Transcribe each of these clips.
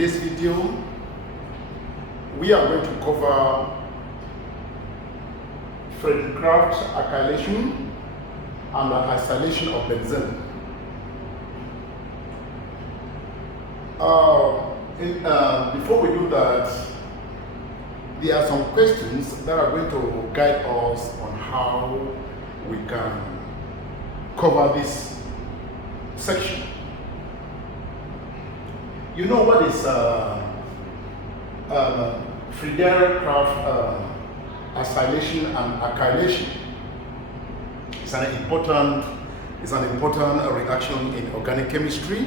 this video, we are going to cover Friedel acylation and the acylation of benzene. Before we do that, there are some questions that are going to guide us on how we can cover this section. You know what is Friedel acylation and alkylation? It's an important reaction in organic chemistry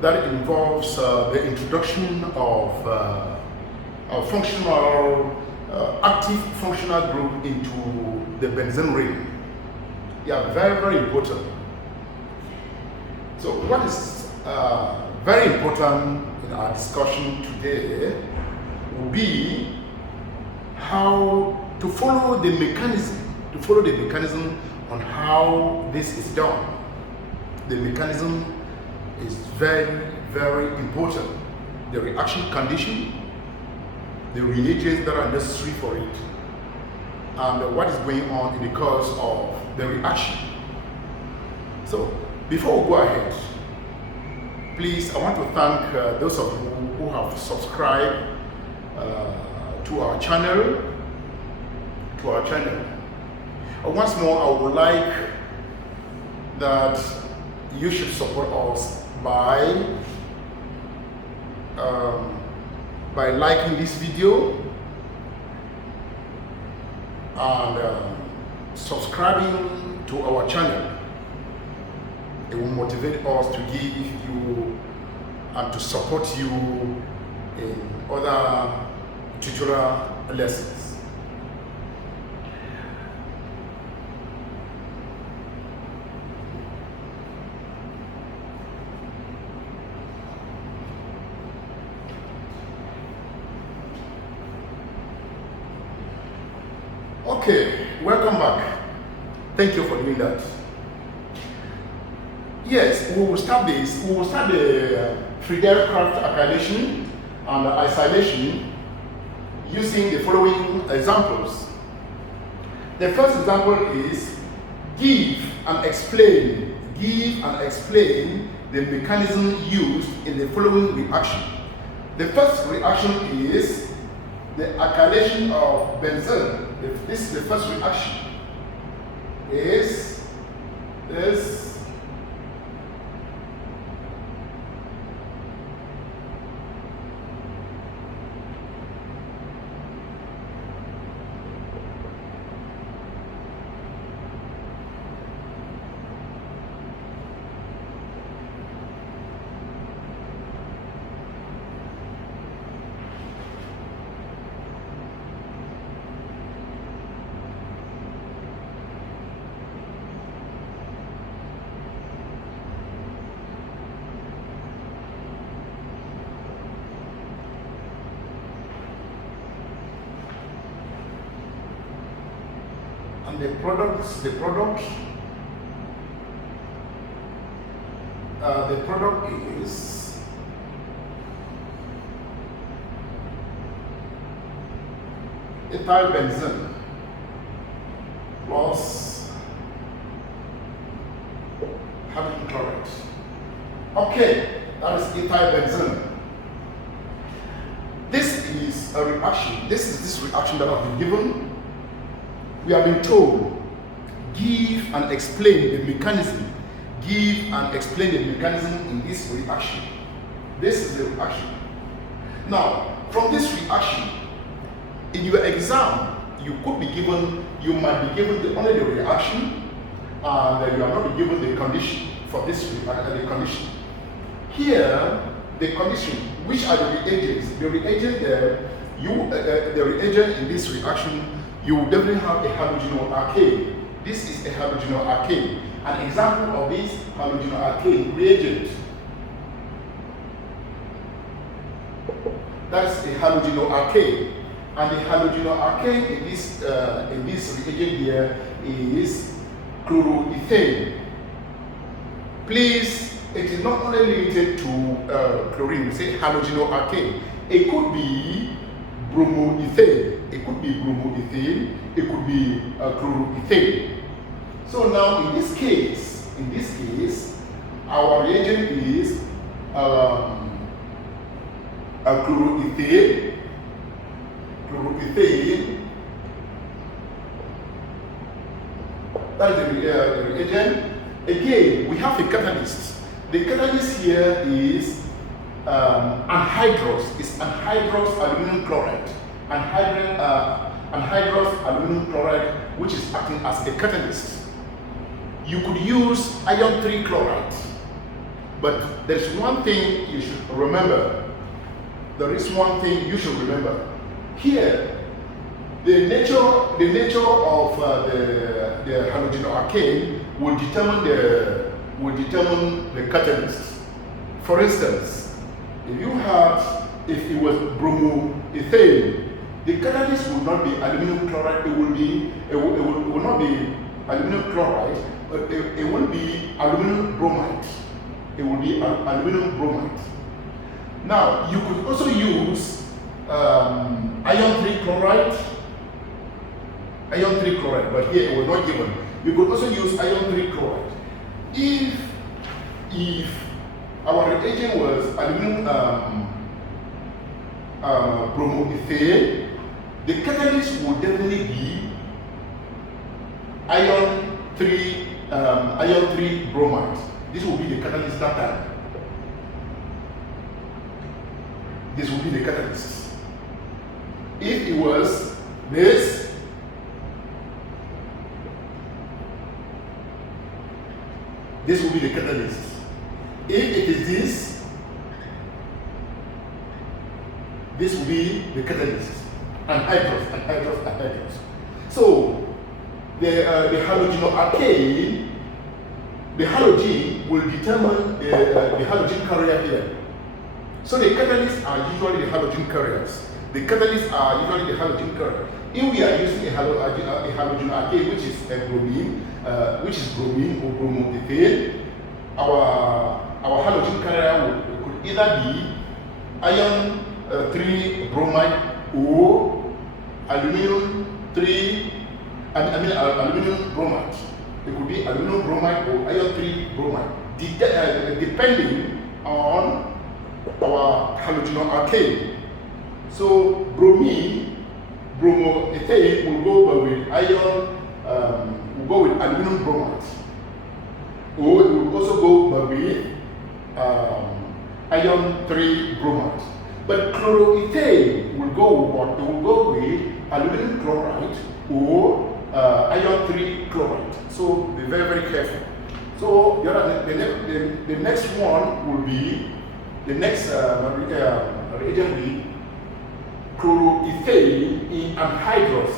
that involves the introduction of a functional, active functional group into the benzene ring. They are very, very important. So what is very important in our discussion today will be how to follow the mechanism, on how this is done. The mechanism is very, very important. The reaction condition, the reagents that are necessary for it, and what is going on because of the reaction. So before we go ahead, please, I want to thank those of you who have subscribed to our channel. Once more, I would like that you should support us by liking this video and subscribing to our channel. It will motivate us to give you and to support you in other tutorial lessons. Okay, welcome back. Thank you for doing that. Yes, we will start this. We will start the Friedel acylation and acylation using the following examples. The first example is give and explain the mechanism used in the following reaction. The first reaction is the alkylation of benzene. This is the first reaction. Is this and the product is ethyl benzene plus hydrogen chloride. Okay, that is ethyl benzene. This is a reaction. This reaction that has been given. We have been told, give and explain the mechanism. Give and explain the mechanism in this reaction. This is the reaction. Now, from this reaction, in your exam, you might be given only the reaction, and you are not given the condition for this condition. Here, the condition, which are the reagents? The reagent there, the reagent in this reaction, you will definitely have a halogenoyl alkane. This is a halogenoyl alkane. An example of this halogenoyl alkane reagent. That's a halogenoyl alkane. And the halogenoyl alkane in this reagent here is chloroethane. Please it is not only limited to chlorine. We say halogenoalkane. It could be bromoethane. It could be bromoethane. It could be chloroethane. So now in this case, our reagent is chloroethane. That is the reagent. Again, we have a catalyst. The catalyst here is anhydrous. It's anhydrous aluminum chloride. Anhydrous aluminum chloride, which is acting as a catalyst. You could use iron 3 chloride, but there's one thing you should remember. There is one thing you should remember. Here, the nature of the halogenoalkane will determine the catalyst. For instance, if it was bromoethane, the catalyst would not be aluminum chloride. It will not be aluminum chloride, but it will be aluminum bromide. It will be aluminum bromide. Now, you could also use iron 3 chloride, but here it was not given. You could also use iron 3 chloride. If our reagent was aluminum bromoethane, the catalyst would definitely be iron 3 bromide. This will be the catalyst that time. This will be the catalyst. If it was this, this will be the catalyst. If it is this will be the catalyst. Anhydrous. So the halogenoalkane, the halogen will determine the halogen carrier here. So the catalysts are usually the halogen carriers. If we are using a halogenoalkane, which is bromine or bromoethane, our halogen carrier could either be iron 3 bromide or aluminum bromide. It could be aluminum bromide or iron 3 bromide, depending on our halogenoalkane. So bromoethane will go with aluminum bromide, or it will also go with iron 3 bromide. But chloroethane will go with aluminum chloride or iron 3 chloride. So be very, very careful. So the next one will be, the next reagent will be chloroethane in anhydrous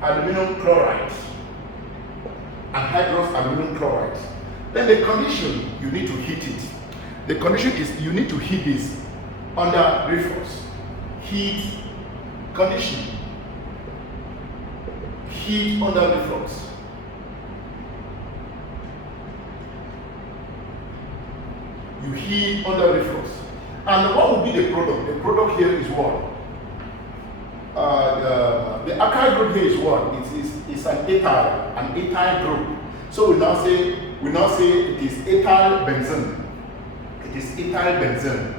aluminum chloride. Anhydrous aluminum chloride. Then the condition, you need to heat it. The condition is you need to heat this under reflux. Heat condition. Heat under reflux. You heat under reflux. And what will be the product? The product here is what? The alkyl group here is what? It's an ethyl group. So we now say it is ethyl benzene. It is ethyl benzene.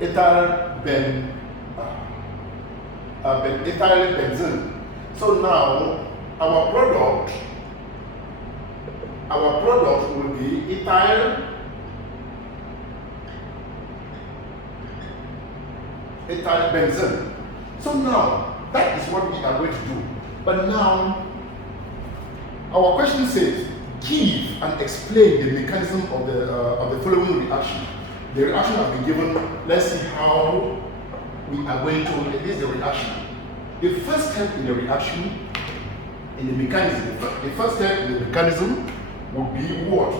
Ethyl benzene. So now our product will be ethyl benzene. So now that is what we are going to do. But now our question says, give and explain the mechanism of the following reaction. The reaction has been given. Let's see how we are going to. This is the reaction. The first step in the reaction, in the mechanism, the first step in the mechanism would be what?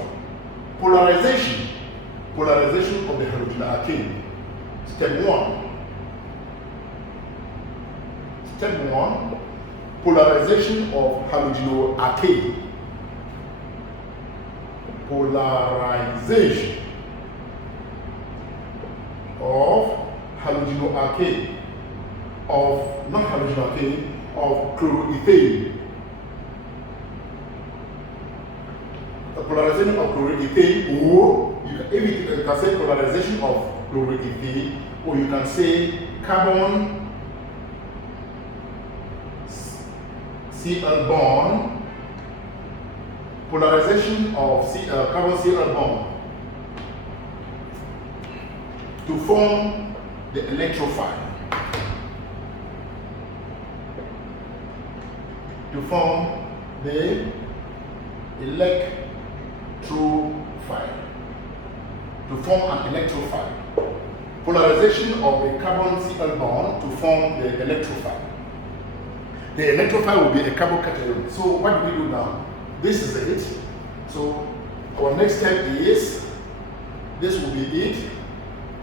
Polarization. Polarization of the halogen alkane. Step 1. Step 1, polarization of halogenoalkane. Polarization of halogenoalkane, not halogenoalkane, of chloroethane. The polarization of chloroethane, or you can say polarization of chloroethane, or you can say carbon Cl bond, polarization of carbon Cl bond to form the electrophile. To form the electrophile. To form an electrophile. Polarization of a carbon Cl bond to form the electrophile. The electrophile will be a carbocation. So what do we do now? This is it. So our next step is, this will be it.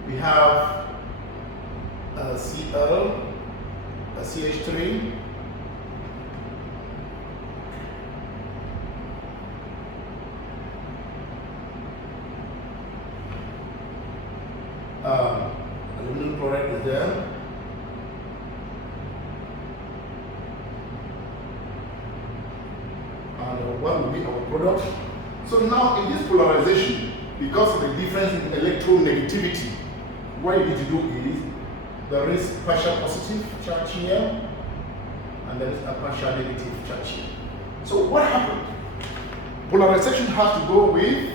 We have a Cl, a CH3, aluminum chloride is there. And what will be our product? So now in this polarization, because of the difference in electronegativity, what you need to do is, there is partial positive charge here, and there is a partial negative charge here. So what happened? Polarization has to go with,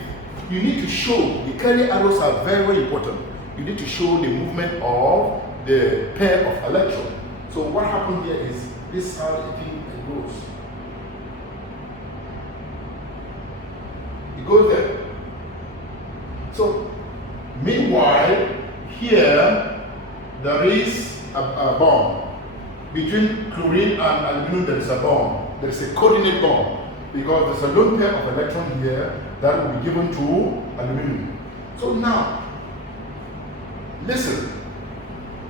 you need to show, the carrier arrows are very, very important. You need to show the movement of the pair of electrons. So what happened here is, this is how the thing goes. It goes there. So meanwhile, here there is a bond between chlorine and aluminum. There is a bond. There is a coordinate bond, because there's a lone pair of electrons here that will be given to aluminum. So now, listen.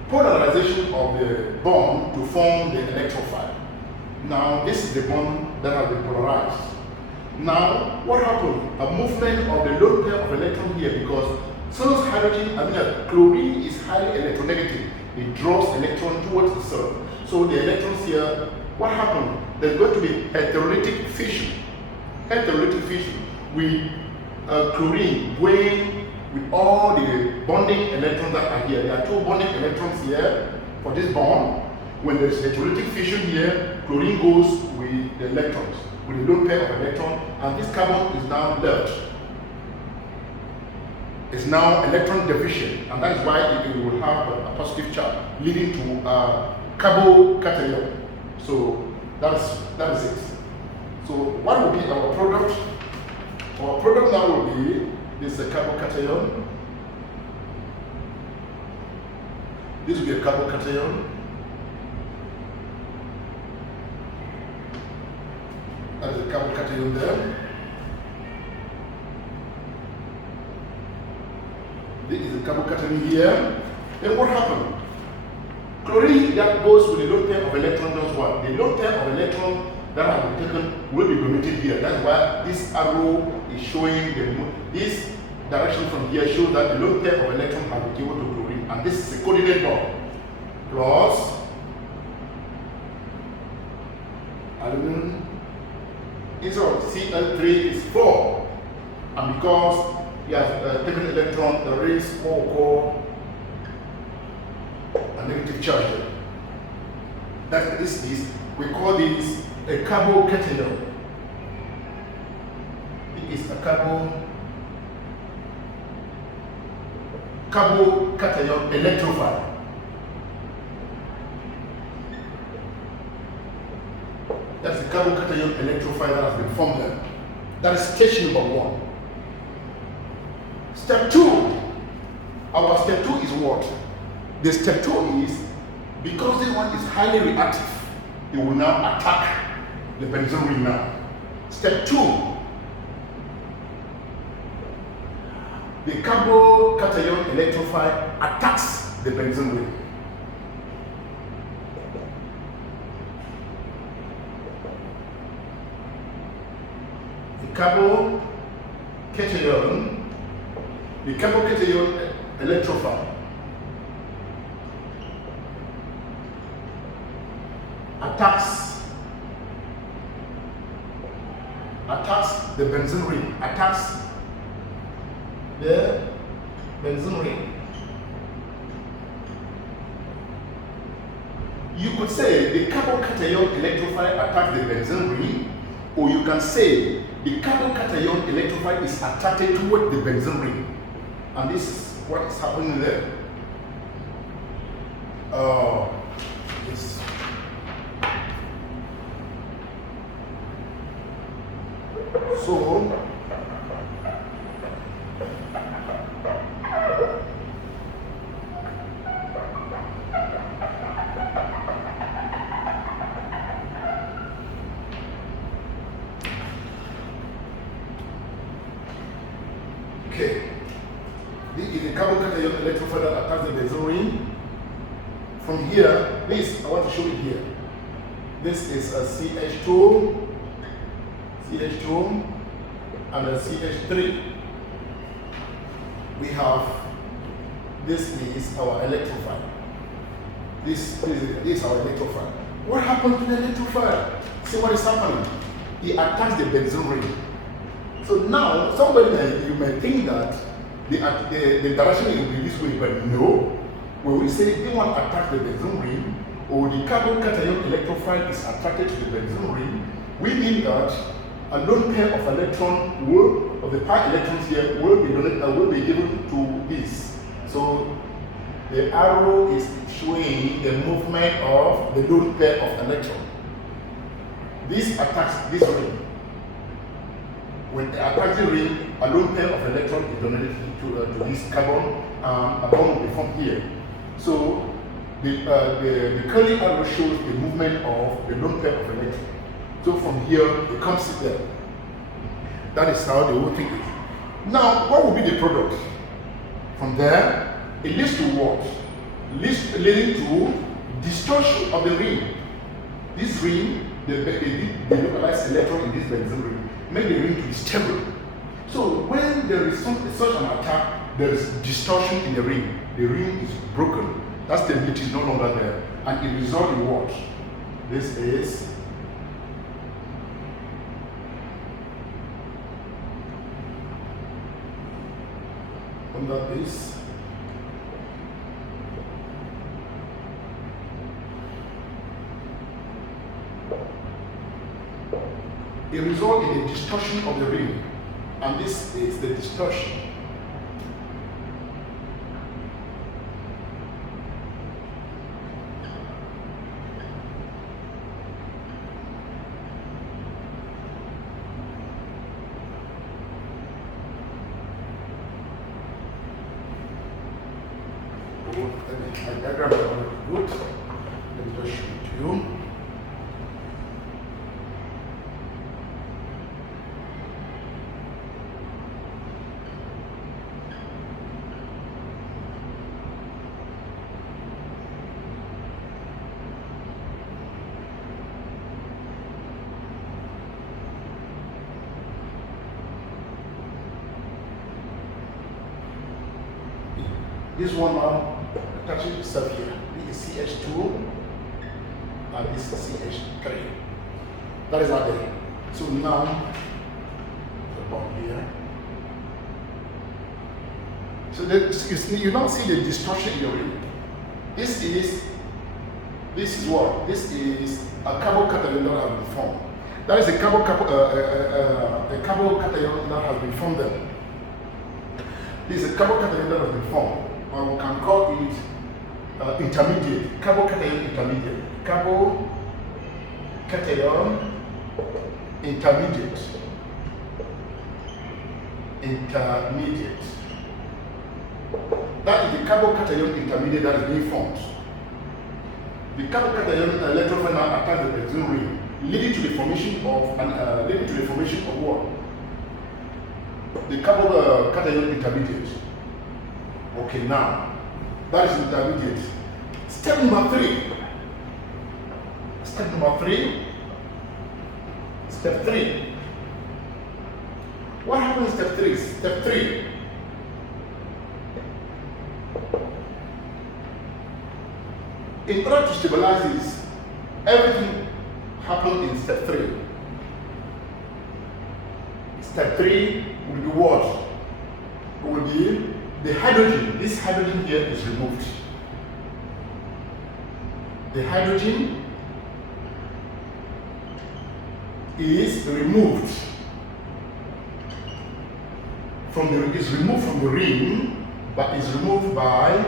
Polarization of the bond to form the electrophile. Now this is the bond that has been polarized. Now, what happened? A movement of the lone pair of electrons here, because since chlorine is highly electronegative, it draws electrons towards the cell. So the electrons here, what happened? There's going to be heterolytic fission. Heterolytic fission with chlorine weighing with all the bonding electrons that are here. There are two bonding electrons here for this bond. When there's heterolytic fission here, chlorine goes with the electrons, with a lone pair of electrons, and this carbon is now left. It's now electron deficient, and that is why it will have a positive charge, leading to a carbocation. So that is it. So what will be our product? Our product now will be this is a carbocation. This will be a carbocation. That is a carbocation there. This is a carbocation here. Then what happened? Chlorine that goes with the lone pair of electrons does what? The lone pair of electrons that have been taken will be donated here. That's why this arrow is showing this direction from here shows that the lone pair of electrons have been given to chlorine, and this is a coordinate bond. Plus aluminum, instead of Cl3 is 4, and because you have taken electron, there is what we call a negative charge there. That's this is, we call this a carbocation. It is a carbocation electrophile. That's the carbocation electrophile that has been formed there. That is stage number 1. Step 2. Our step 2 is what? The step 2 is, because this one is highly reactive, it will now attack the benzene ring now. Step 2. The carbocation electrophile attacks the benzene ring. carbocation electrophile attacks the benzene ring, attacks the benzene ring. You could say the carbocation electrophile attacks the benzene ring, or you can say the carbocation electrophile is attracted toward the benzene ring. And this is what is happening there. Yes. So, okay, this is the carbocation electrophile that attacks the benzene ring. From here, this, I want to show you here. This is a CH2, and a CH3. We have, this is our electrophile. This is our electrophile. What happened to the electrophile? See what is happening? It attacks the benzene ring. So now, you may think that the direction will be this way, but no. When we say they want to attack the benzene ring, or the carbocation electrophile is attracted to the benzene ring, we mean that a lone pair of electrons of the pi electrons here will be given to this. So the arrow is showing the movement of the lone pair of electrons. This attacks this ring. When it attacks the ring, a lone pair of electrons is donated to this carbon, a bond will be formed here. So the curly arrow shows the movement of the lone pair of electrons. So from here, it comes there. That is how the whole thing is. Now, what will be the product? From there, it leads to what? Leading to distortion of the ring. This ring, the localized electron in this benzene ring, make the ring to be stable. So when there is such an attack, there is distortion in the ring. The ring is broken. That stability is no longer there. And it results in what? This is under this. It results in a distortion of the ring, and this is the distortion. My diagram is already good. Let me just show it to you. This one now touching itself here. This is CH2 and this is CH3. That is our day. So now the bond here. So you now see the distortion in your ring. This is what? This is a carbocation that has been formed. That is a carbocation that has been formed there. This is a carbocation that has been formed. Or we can call it intermediate, carbocation intermediate. Carbocation intermediate. Intermediate. That is the carbocation intermediate that is being formed. The carbocation electrophile now attacks the benzene ring, leading to the formation of what? The carbocation intermediate. Okay, now that is intermediate. Step number 3. Step 3. What happens in step 3? Step 3. In order to stabilize this, everything happens in step 3. Step 3 will be what? It will be the hydrogen. This hydrogen here is removed. The hydrogen is removed from the ring, but is removed by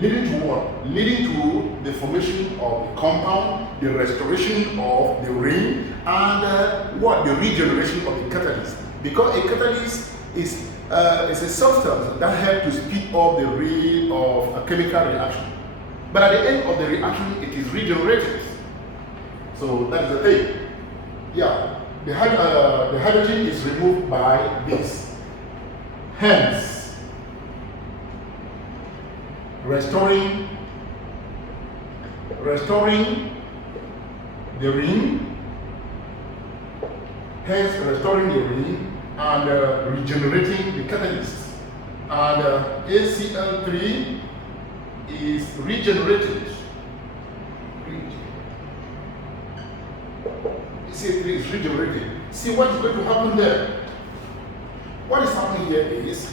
leading to what? Leading to the formation of the compound, the restoration of the ring, and what? The regeneration of the catalyst. Because a catalyst is a substance that helps to speed up the rate of a chemical reaction. But at the end of the reaction, it is regenerated. So that's the thing. Yeah, the hydrogen is removed by this. Hence, restoring the ring, hence restoring the ring and regenerating the catalyst. And ACl3 is regenerated. ACl3 is regenerated. See what is going to happen there? What is happening here is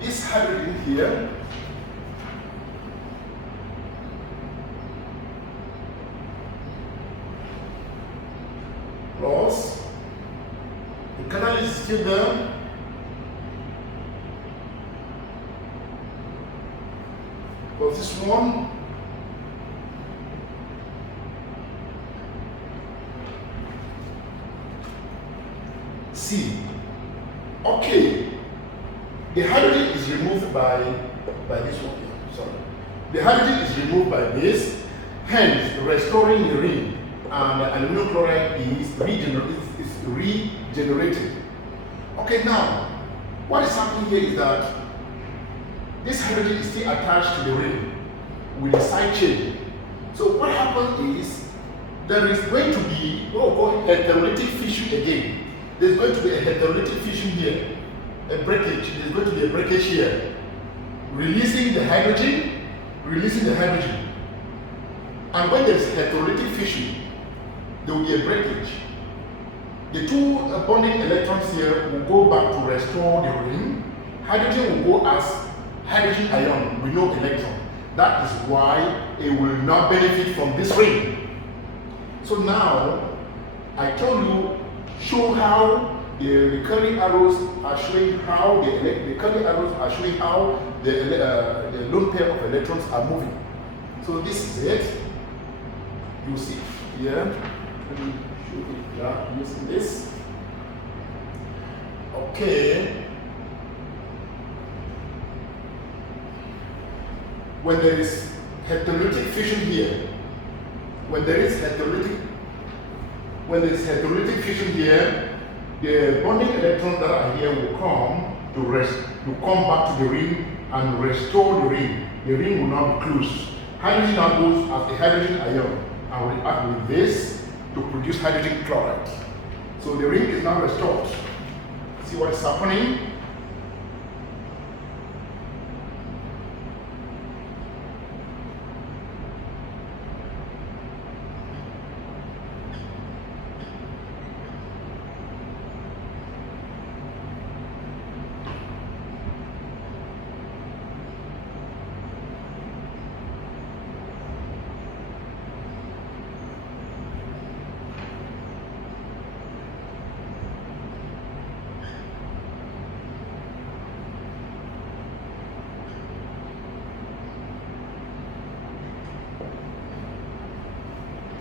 this hydrogen here plus the catalyst is still there, plus this one C. Okay. The hydrogen is removed by this one here. Sorry. The hydrogen is removed by this, hence restoring the ring, and the aluminum chloride is regenerated. Okay, now what is happening here is that this hydrogen is still attached to the ring with a side chain. So what happens is there is going to be what we call heterolytic fission again. There's going to be a heterolytic fission here. A breakage, there's going to be a breakage here, releasing the hydrogen. And when there's heterolytic fission, there will be a breakage. The two bonding electrons here will go back to restore the ring. Hydrogen will go as hydrogen ion with no electron. That is why it will not benefit from this ring. So now, I told you, show how the curly arrows are showing how the curly arrows are showing how the lone pair of electrons are moving. So this is it. You see here. Let me show it here using this. Okay. When there is heterolytic fission here, when there is heterolytic fission here, the bonding electrons that are here will come back to the ring and restore the ring. The ring will not be closed. Hydrogen now goes as a hydrogen ion and will react with this to produce hydrogen chloride. So the ring is now restored. See what is happening?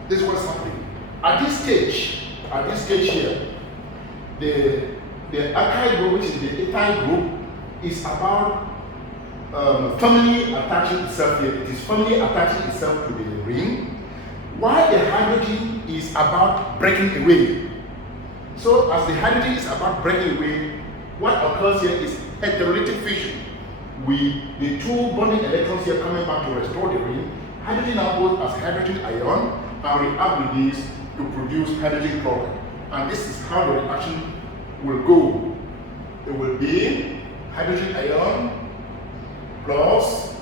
this is what's happening. At this stage here, the alkyl group, which is the ethyl group, is about firmly attaching itself here. It is firmly attaching itself to the ring, while the hydrogen is about breaking away. So as the hydrogen is about breaking away, what occurs here is heterolytic fission. The two bonding electrons here coming back to restore the ring. Hydrogen now goes as hydrogen ion and react with this to produce hydrogen chloride. And this is how the reaction will go. It will be hydrogen ion plus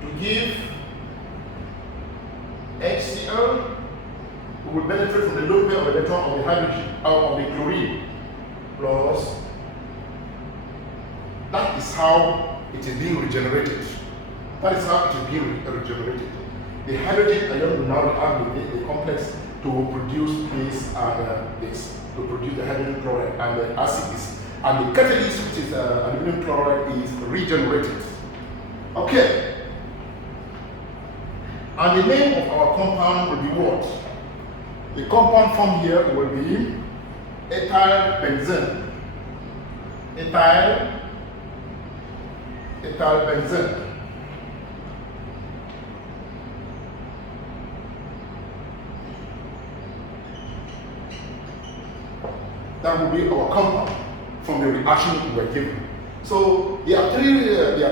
to give HCl, we will benefit from the low pair of electron of the hydrogen, of the chlorine, plus, that is how it is being regenerated. That is how it is being regenerated. The hydrogen ion will now react with the complex to produce this and this, to produce the hydrogen chloride and the acid is, and the catalyst, which is aluminum chloride, is regenerated. Okay. And the name of our compound will be what? The compound form here will be ethyl benzene. Ethyl benzene. That will be our compound from the reaction we were given. So there are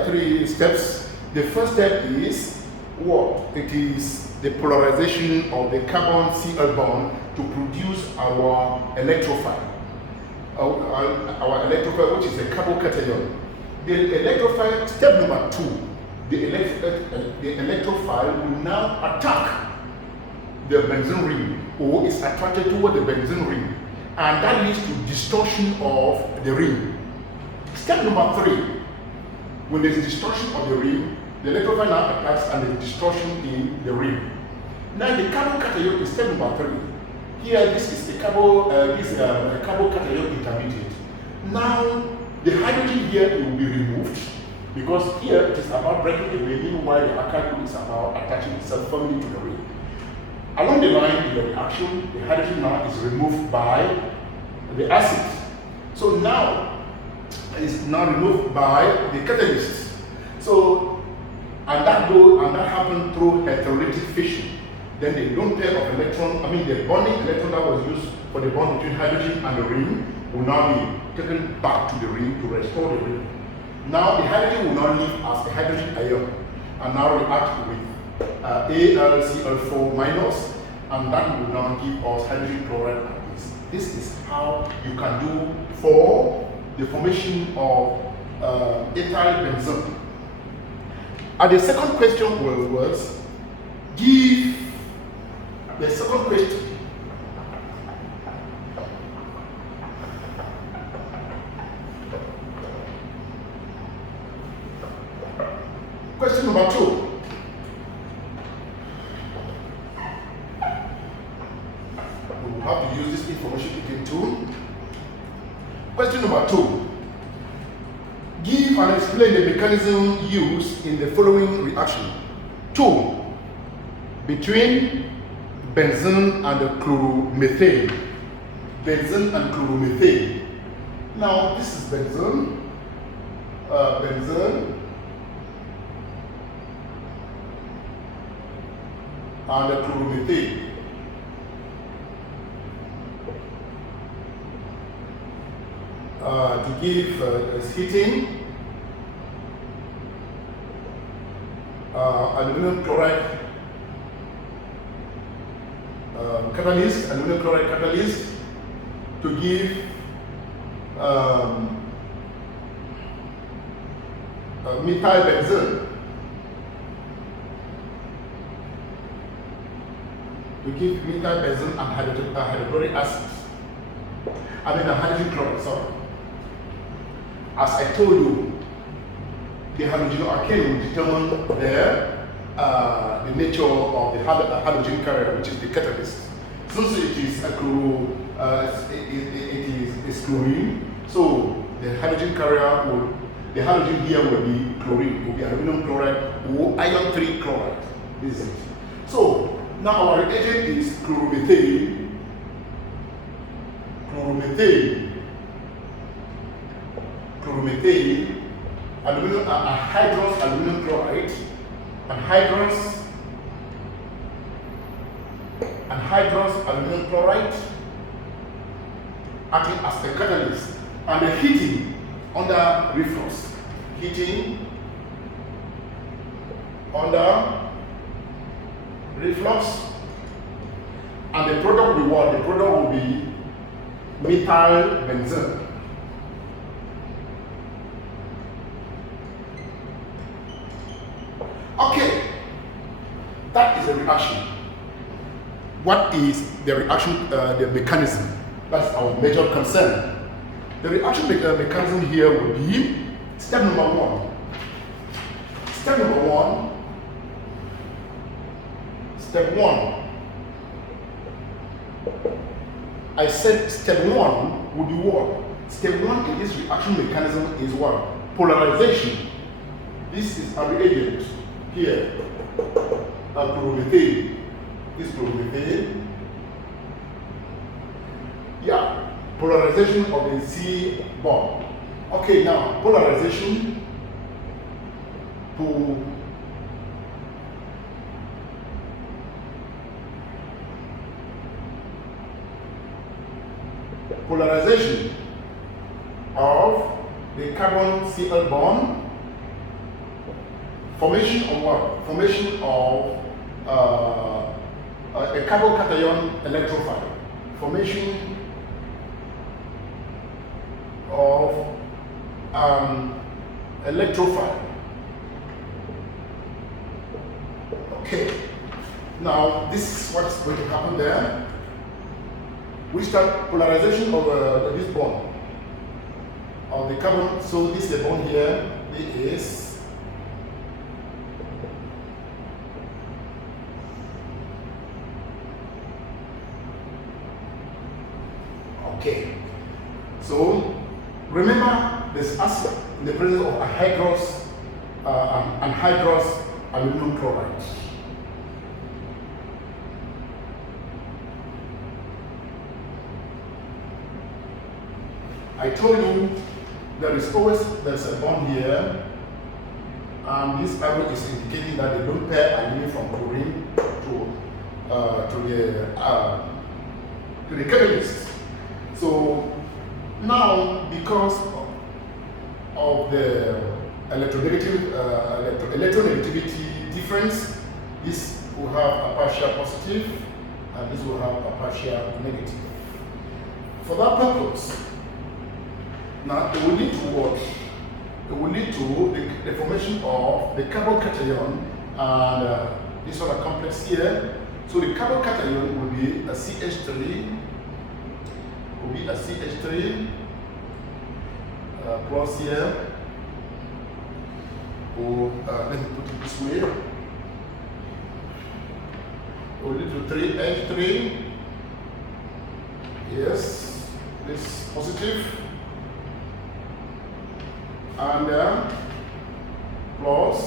three steps. The first step is what? It is the polarization of the carbon Cl bond to produce our electrophile. Our electrophile, which is a carbocation. The electrophile, step number 2, the electrophile will now attack the benzene ring, or is attracted toward the benzene ring, and that leads to distortion of the ring. Step number 3, when there is distortion of the ring, the electrophile now attacks and there is distortion in the ring. Now the carbocation is step number 3. Here, this is the carbocation intermediate. Now the hydrogen here will be removed because here it is about breaking away, meanwhile the alkyl group is about attaching itself firmly to the ring. Along the line in the reaction, the hydrogen now is removed by the acid. So now it is now removed by the catalyst. So and that happened through heterolytic fission. Then the lone pair of electron, the bonding electron that was used for the bond between hydrogen and the ring will now be taken back to the ring to restore the ring. Now the hydrogen will now leave as a hydrogen ion and now react with AlCl4 minus, and that will now give us hydrogen chloride like this. This is how you can do for the formation of ethyl benzene. And the second question was, give the second question. Question number 2. We will have to use this information again too. Question number 2. Give and explain the mechanism used in the following reaction. 2. Between benzene and the chloromethane. Benzene and chloromethane. Now this is benzene. Benzene and the chloromethane. To give heating, aluminum chloride catalyst, aluminum chloride catalyst, to give methyl benzene, and hydrochloric acid. Hydrogen chloride, sorry. As I told you, the halogen alkane will determine the nature of the halogen carrier, which is the catalyst. Since it is a it is chlorine, so the hydrogen carrier will, the hydrogen here will be chlorine, will be aluminum chloride or iron 3 chloride. This is it. So now our reagent is chloromethane, aluminum, hydrous aluminum chloride, anhydrous aluminum chloride, acting as a catalyst, and the heating under reflux. Heating under reflux, and the product will be what? The product will be methyl benzene. Okay, that is a reaction. What is the reaction, the mechanism? That's our major concern. The reaction mechanism here will be step number one. Step one. I said step one would be what? Step one in this reaction mechanism is what? Polarization. This is a reagent here, a chloromethane. This chloromethane. Yeah, polarization of the C bond. Okay, now polarization. Polarization of the carbon Cl bond, formation of what? Formation of a carbocation electrophile, formation of electrophile. Okay, now this is what's going to happen there. We start polarization of this bond of the carbon. So this is the bond here. It is okay. So remember this acid in the presence of anhydrous aluminum chloride. I told you there's a bond here, and this arrow is indicating that they don't pair aluminum from chlorine to the catalyst. So now, because of the electronegativity difference, this will have a partial positive and this will have a partial negative. For that purpose, now it will lead to what? It will lead to the formation of the carbocation and this other complex here. So the carbocation will be a CH3, plus here. Or let me put it this way. It will lead to 3H3. Yes, this positive. And plus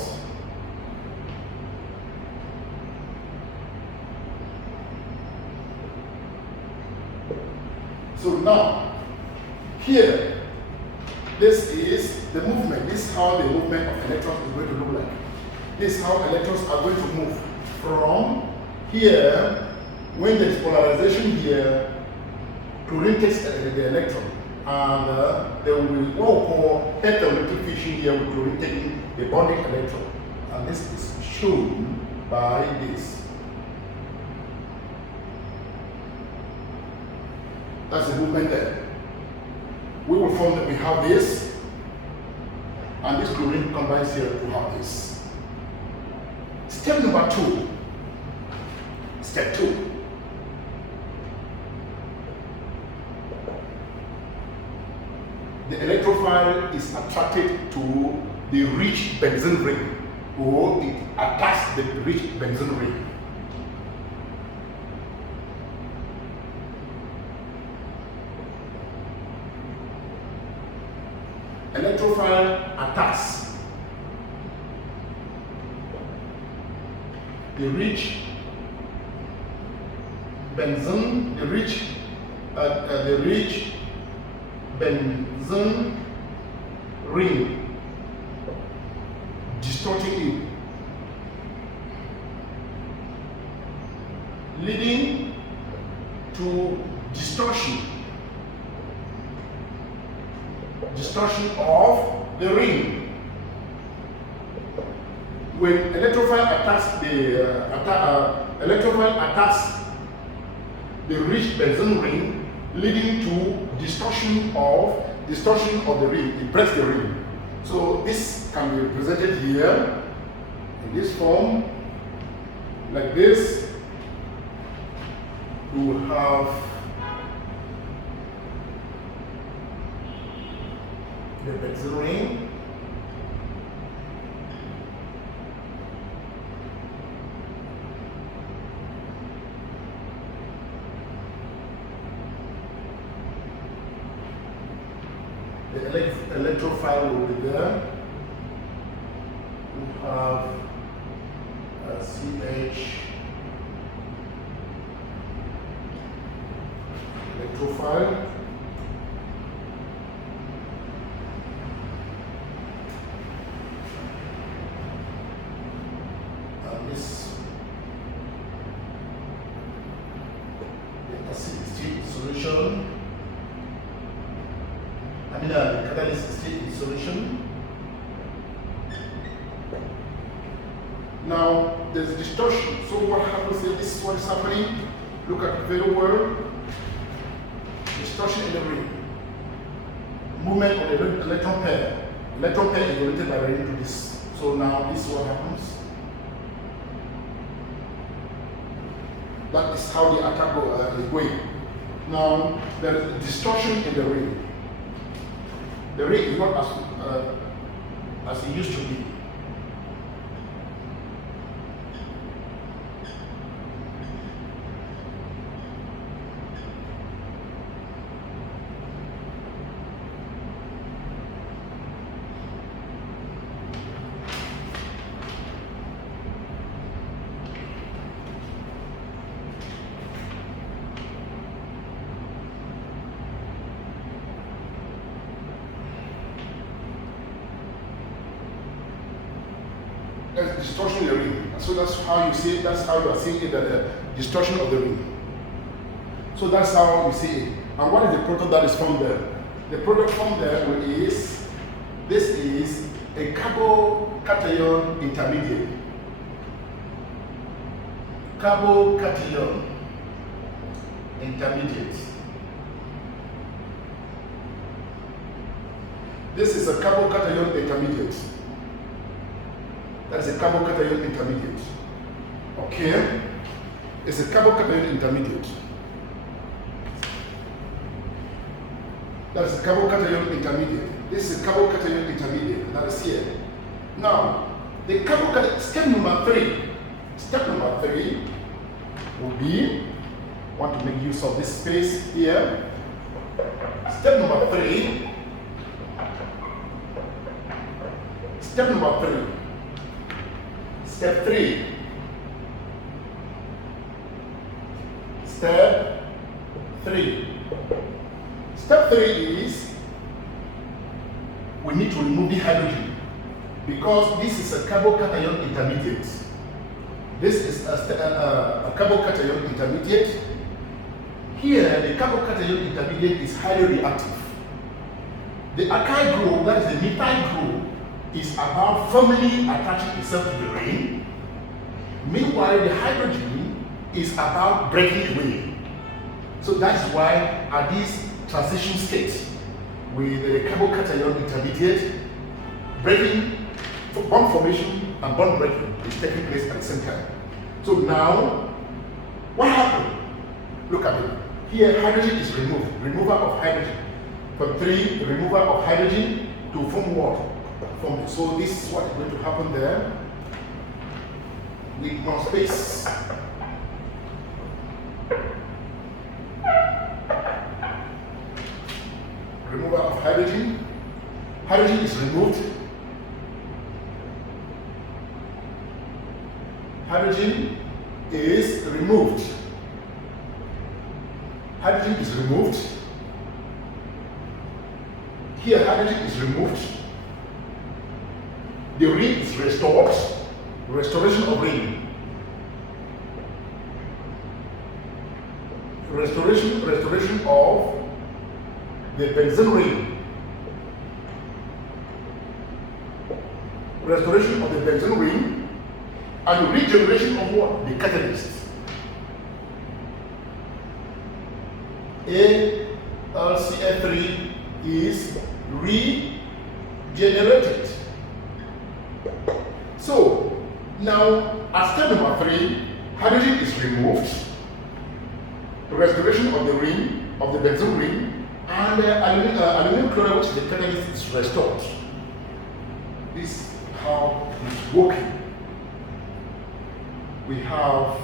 so now here this is the movement. This is how the movement of electrons is going to look like. This is how electrons are going to move from here. When there is polarization here, chlorine takes the electron. And there will be what we call heteroelectric fission here with chlorine taking the bonding electron. And this is shown by this. That's the movement there. We will form that we have this, and this chlorine combines here to have this. Step number two. Step two. The electrophile is attracted to the rich benzene ring, or it attacks the rich benzene ring. electrophile attacks, they reach Benzene, they reach Benzene ring, distorting it, leading to distortion of the ring. When electrophile attacks they reach Benzene ring, leading to distortion of the ring. It breaks the ring. So this can be represented here in this form, like this. We will have the Benzene ring. The electrophile will be there. We have CH electrophile. And this the acidity solution. The catalyst is still in solution. Now there's distortion. So what happens here? This is what is happening. Look at it very well. Distortion in the ring. Movement of the electron pair. Electron pair is related by ring to this. So now this is what happens. That is how the attack is going. Now there is distortion in the ring. The ring is not as it used to be. There's distortion in the ring. So that's how you see it. That's how you are seeing it, the distortion of the ring. So that's how you see it. And what is the product that is formed there? The product formed there is, this is a carbocation intermediate. Carbocation intermediate. This is a carbocation intermediate. That is a carbocation intermediate. Okay? It's a carbocation intermediate. That is a carbocation intermediate. This is a carbocation intermediate. That is here. Now, the carbocation, step number 3. Step number 3 will be, want to make use of this space here. Step number 3. Step number 3. Step 3. Step 3. Step 3 is we need to remove the hydrogen because this is a carbocation intermediate. This is a carbocation intermediate. Here, the carbocation intermediate is highly reactive. The alkyl group, that is the methyl group, is about firmly attaching itself to the ring. Meanwhile, the hydrogen is about breaking away. So that's why at this transition state, with the carbocation intermediate, breaking, bond formation and bond breaking is taking place at the same time. So now, what happened? Look at it. Here, hydrogen is removed. Removal of hydrogen. From 3, removal of hydrogen to form what? So this is what is going to happen there. With more space. Removal of hydrogen. hydrogen is removed. Hydrogen is removed. Hydrogen is removed. Here, hydrogen is removed. The ring is restored. Restoration of ring. Restoration of the benzene ring. Restoration of the benzene ring and regeneration of what? The catalyst. AlCl3 is regenerated. So now at step number 3, hydrogen is removed. Restoration of the ring, of the benzene ring, and aluminum chloride, which is the catalyst, is restored. This is how it's working. We have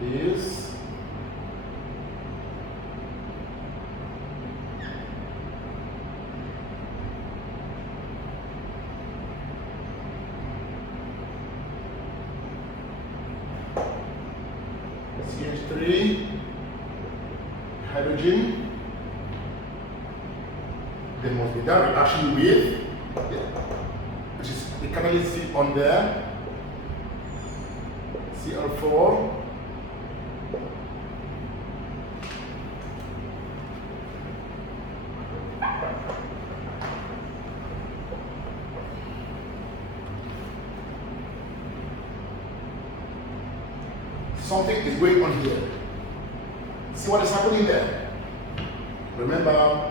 this. CH3, hydrogen. There must be that reaction with, which is the catalyst on there, Cl4. Something is going on here. See what is happening there? Remember.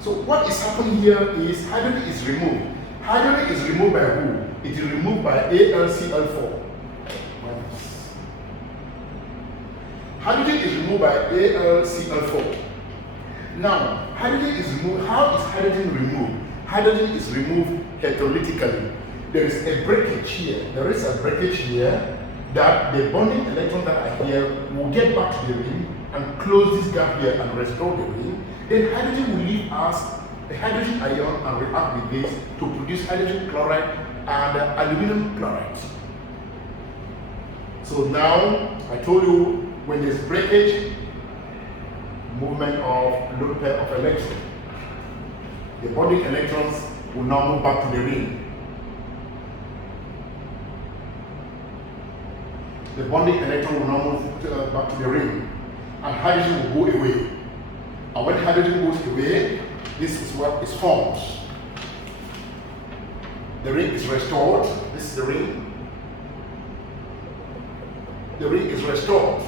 So what is happening here is hydrogen is removed. Hydrogen is removed by who? It is removed by AlCl4. Hydrogen is removed by AlCl4. Now, hydrogen is removed. How is hydrogen removed? Hydrogen is removed heterolytically. There is a breakage here. There is a breakage here that the bonding electrons that are here will get back to the ring and close this gap here and restore the ring. Then hydrogen will leave us the hydrogen ion and react with this to produce hydrogen chloride and aluminum chloride. So now, I told you, when there's breakage, movement of load pair of electrons, the bonding electrons will now move back to the ring. The bonding electron will now move back to the ring, and hydrogen will go away. And when hydrogen goes away, this is what is formed. The ring is restored. This is the ring. The ring is restored.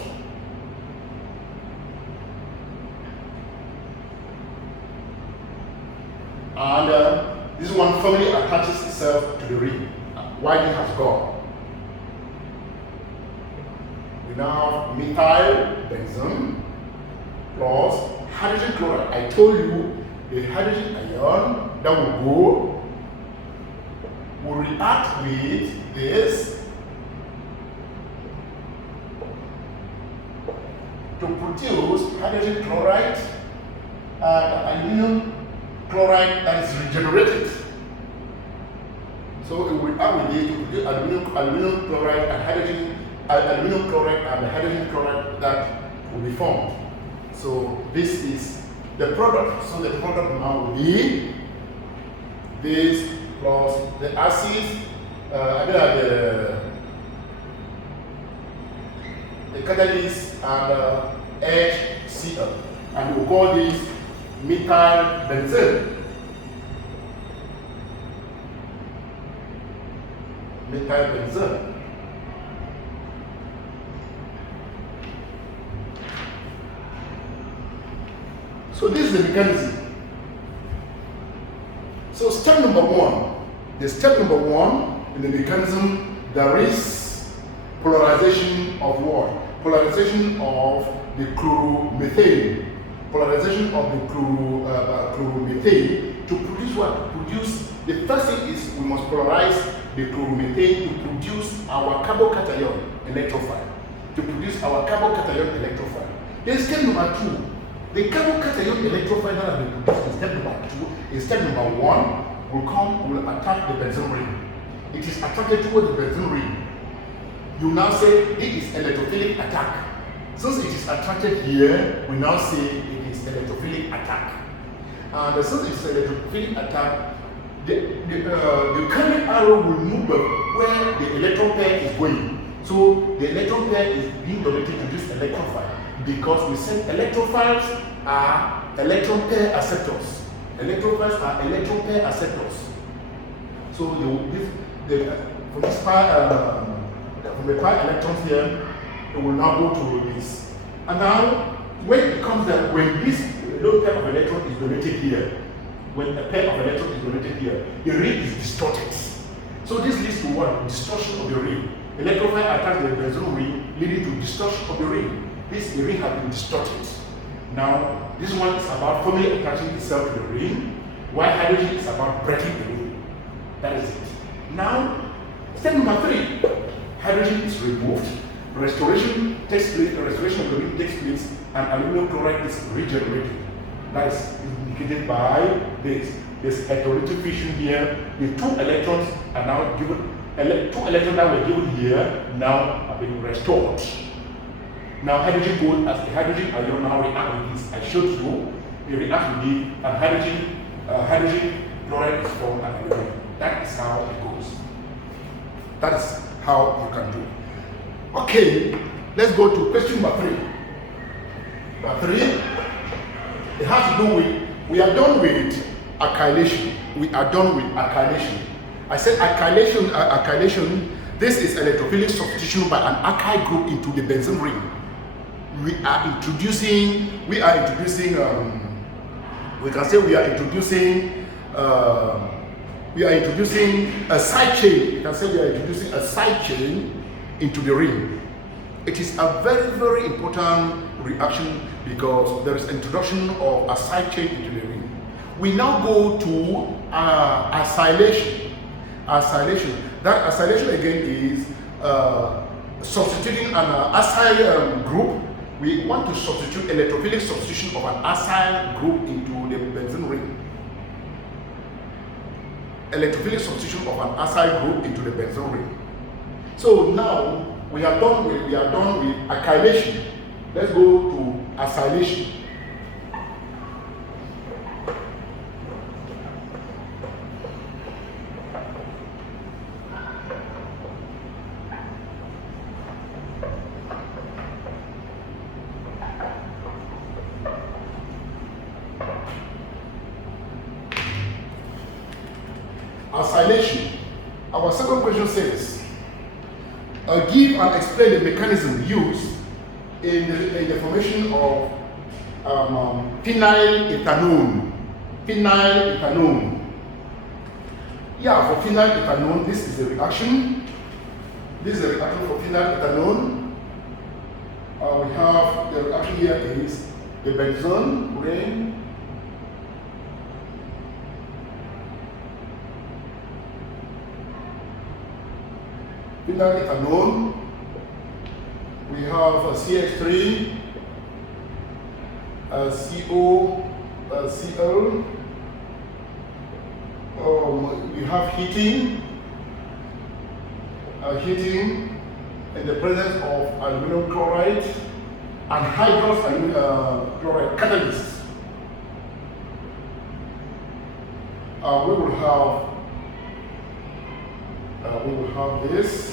And this one firmly attaches itself to the ring. Winding has gone. We now have methyl benzene plus hydrogen chloride. I told you the hydrogen ion that will react with this to produce hydrogen chloride and aluminum chloride that is regenerated. So it will react with this to produce aluminum chloride and hydrogen. Aluminum chloride and the hydrogen chloride that will be formed. So this is the product. So the product now will be this plus the acid, the catalyst and HCl, and we'll call this methyl benzene. Methyl benzene. So this is the mechanism. So step number 1. The step number 1 in the mechanism, there is polarization of what? Polarization of the chloromethane. Polarization of the chloromethane to produce what? Produce, the first thing is we must polarize the chloromethane to produce our carbocation electrophile. To produce our carbocation electrophile. Then step number 2. The carbon-cation electrophile that has been produced in step number 2, in step number 1, will attack the benzene ring. It is attracted toward the benzene ring. You now say it is electrophilic attack. Since it is attracted here, we now say it is electrophilic attack. And since it is electrophilic attack, the current arrow will move where the electron pair is going. So the electron pair is being donated to this electrophile because we said electrophiles are electron pair acceptors. Electrophiles are electron pair acceptors. So from the pi electrons here, it will now go to this. And now, when it comes that when this low pair of electron is donated here, when a pair of electrons is donated here, the ring is distorted. So this leads to what? Distortion of the ring. Electrophile attacks the benzene ring, leading to distortion of the ring. The ring has been distorted. Now, this one is about firmly attaching itself to the ring, while hydrogen is about breaking the ring. That is it. Now, step number 3, hydrogen is removed, restoration takes place, the restoration of the ring takes place, and aluminum chloride is regenerated. That is indicated by this. There's heterolytic fission here. The 2 electrons are now given, 2 electrons that were given here now are being restored. Now hydrogen gold as the hydrogen ion now react with this. I showed you, it reacts with it, and hydrogen chloride is formed and aluminum. That is how it goes. That is how you can do it. Okay, let's go to question number 3. Number 3, it has to do with, we are done with acylation. We are done with acylation. I said acylation, this is electrophilic substitution by an alkyl group into the benzene ring. We are introducing, we can say we are introducing a side chain. You can say we are introducing a side chain into the ring. It is a very, very important reaction because there is introduction of a side chain into the ring. We now go to acylation. Acylation. That acylation again is substituting an acyl group. We want to substitute electrophilic substitution of an acyl group into the benzene ring. Electrophilic substitution of an acyl group into the benzene ring. So now we are done with acylation. Let's go to acylation. Acylation. Our second question says, give and explain the mechanism used in the formation of phenylethanone. Phenylethanone. Yeah, for phenylethanone, this is the reaction. This is the reaction for phenylethanone. We have the reaction here is the benzene ring. Phenylethanone. We have a CH3, a CO, a Cl. We have heating in the presence of aluminum chloride and hydrous chloride catalyst. We will have this.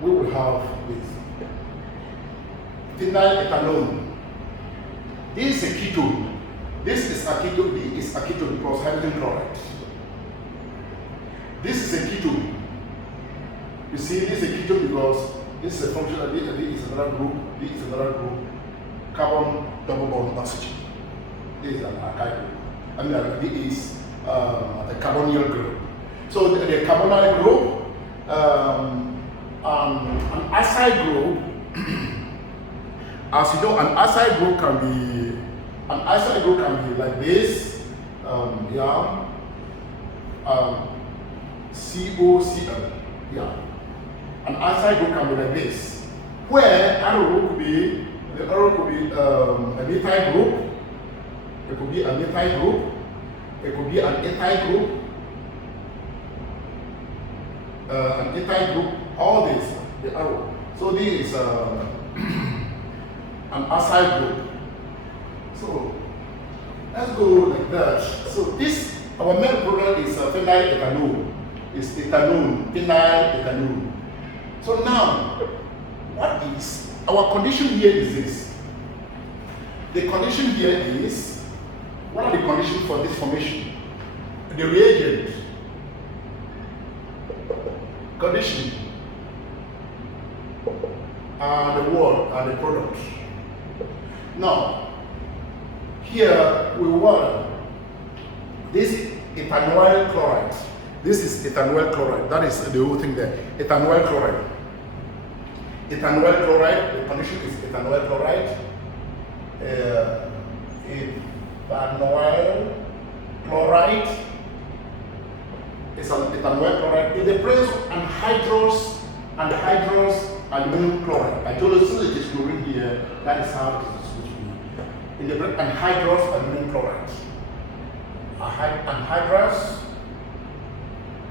We will have this phenylethanone. This is a ketone. This is a ketone. B is a ketone plus hydrogen chloride. This is a ketone. You see, this is a ketone because this is a function of D is another group, D is another group, carbon double bond oxygen. This is an alkyl group. I mean, D is the carbonyl group. So the carbonyl group, an acyl group, As you know, an acyl group can be like this. Yeah. COCl. Yeah. An acyl group can be like this, where arrow could be a methyl group. It could be a methyl group. It could be an ethyl group. An ethyl group. All this, the arrow. So this is an acyl group. So let's go like that. So this, our main product is phenyl ethanol. It's ethanol, phenyl ethanol. So now, what is our condition here is this. The condition here is, what are the conditions for this formation? The reagent condition and the word and the product. Now, here we want this ethanol chloride. This is ethanol chloride. That is the whole thing there. Ethanol chloride. Ethanol chloride. The condition is ethanol chloride. Ethanol chloride. It's an ethanol chloride. In the presence of anhydrous aluminum chloride. I told you as soon as it is chlorine here, that is how it is supposed to be. In the presence of anhydrous aluminum chloride.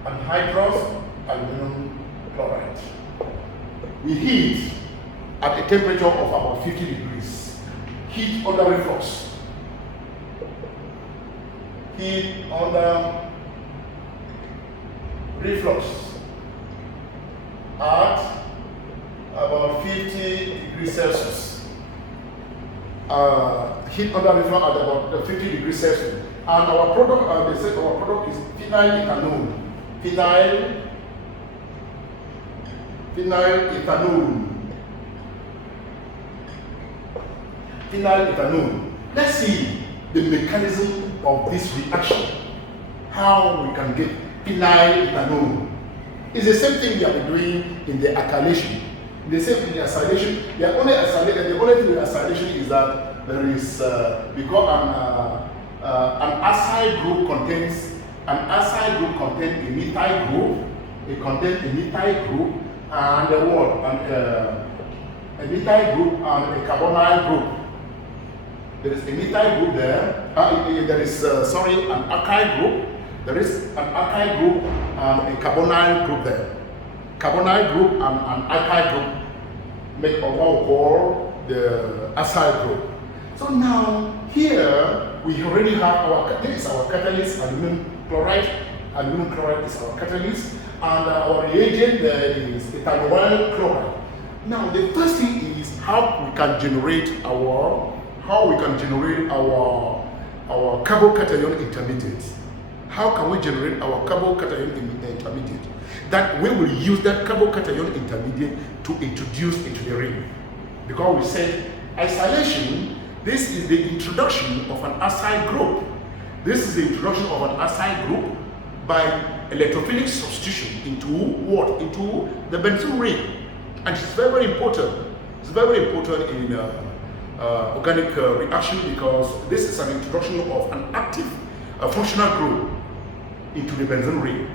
Anhydrous aluminum chloride. We heat at a temperature of about 50 degrees. Heat under reflux. Heat under reflux at about 50 degrees Celsius. Heat under reflux at about 50 degrees Celsius. And our product, they say our product is phenyl ethanol. Phenyl ethanol. Let's see the mechanism of this reaction. How we can get phenyl ethanol. It's the same thing we have been doing in the acylation. The same thing in the acylation. The only thing with acylation is that there is because an acyl group contains a methyl group. It contains a methyl group and a what? A methyl group and a carbonyl group. There is a methyl group there. There is an alkyl group. There is an alkyl group and a carbonyl group there. Carbonyl group and an alkyl group make what we call the acyl group. So now here we already have this is our catalyst, aluminum chloride. Aluminum chloride is our catalyst, and our reagent there is ethanol chloride. Now the first thing is how we can generate our carbocation intermediate. How can we generate our carbocation intermediate? That we will use that carbocation intermediate to introduce into the ring. Because we said acylation, this is the introduction of an acyl group. This is the introduction of an acyl group by electrophilic substitution into what? Into the benzene ring. And it's very, very important. It's very important in organic reaction because this is an introduction of an active functional group into the benzene ring.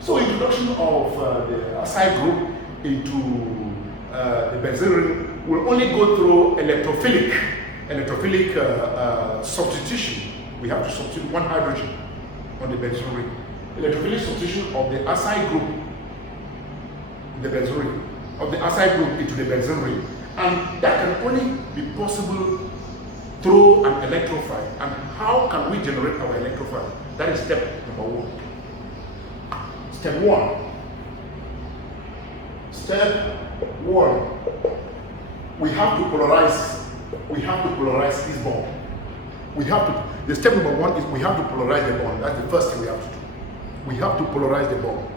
So introduction of the acyl group into the benzene ring will only go through electrophilic substitution. We have to substitute one hydrogen on the benzene ring. Electrophilic substitution of the acyl group in the benzene ring, of the acyl group into the benzene ring. And that can only be possible through an electrophile. And how can we generate our electrophile? That is step number one. Step one. We have to polarize. We have to polarize this bond. The step number one is we have to polarize the bond. That's the first thing we have to do. We have to polarize the bond.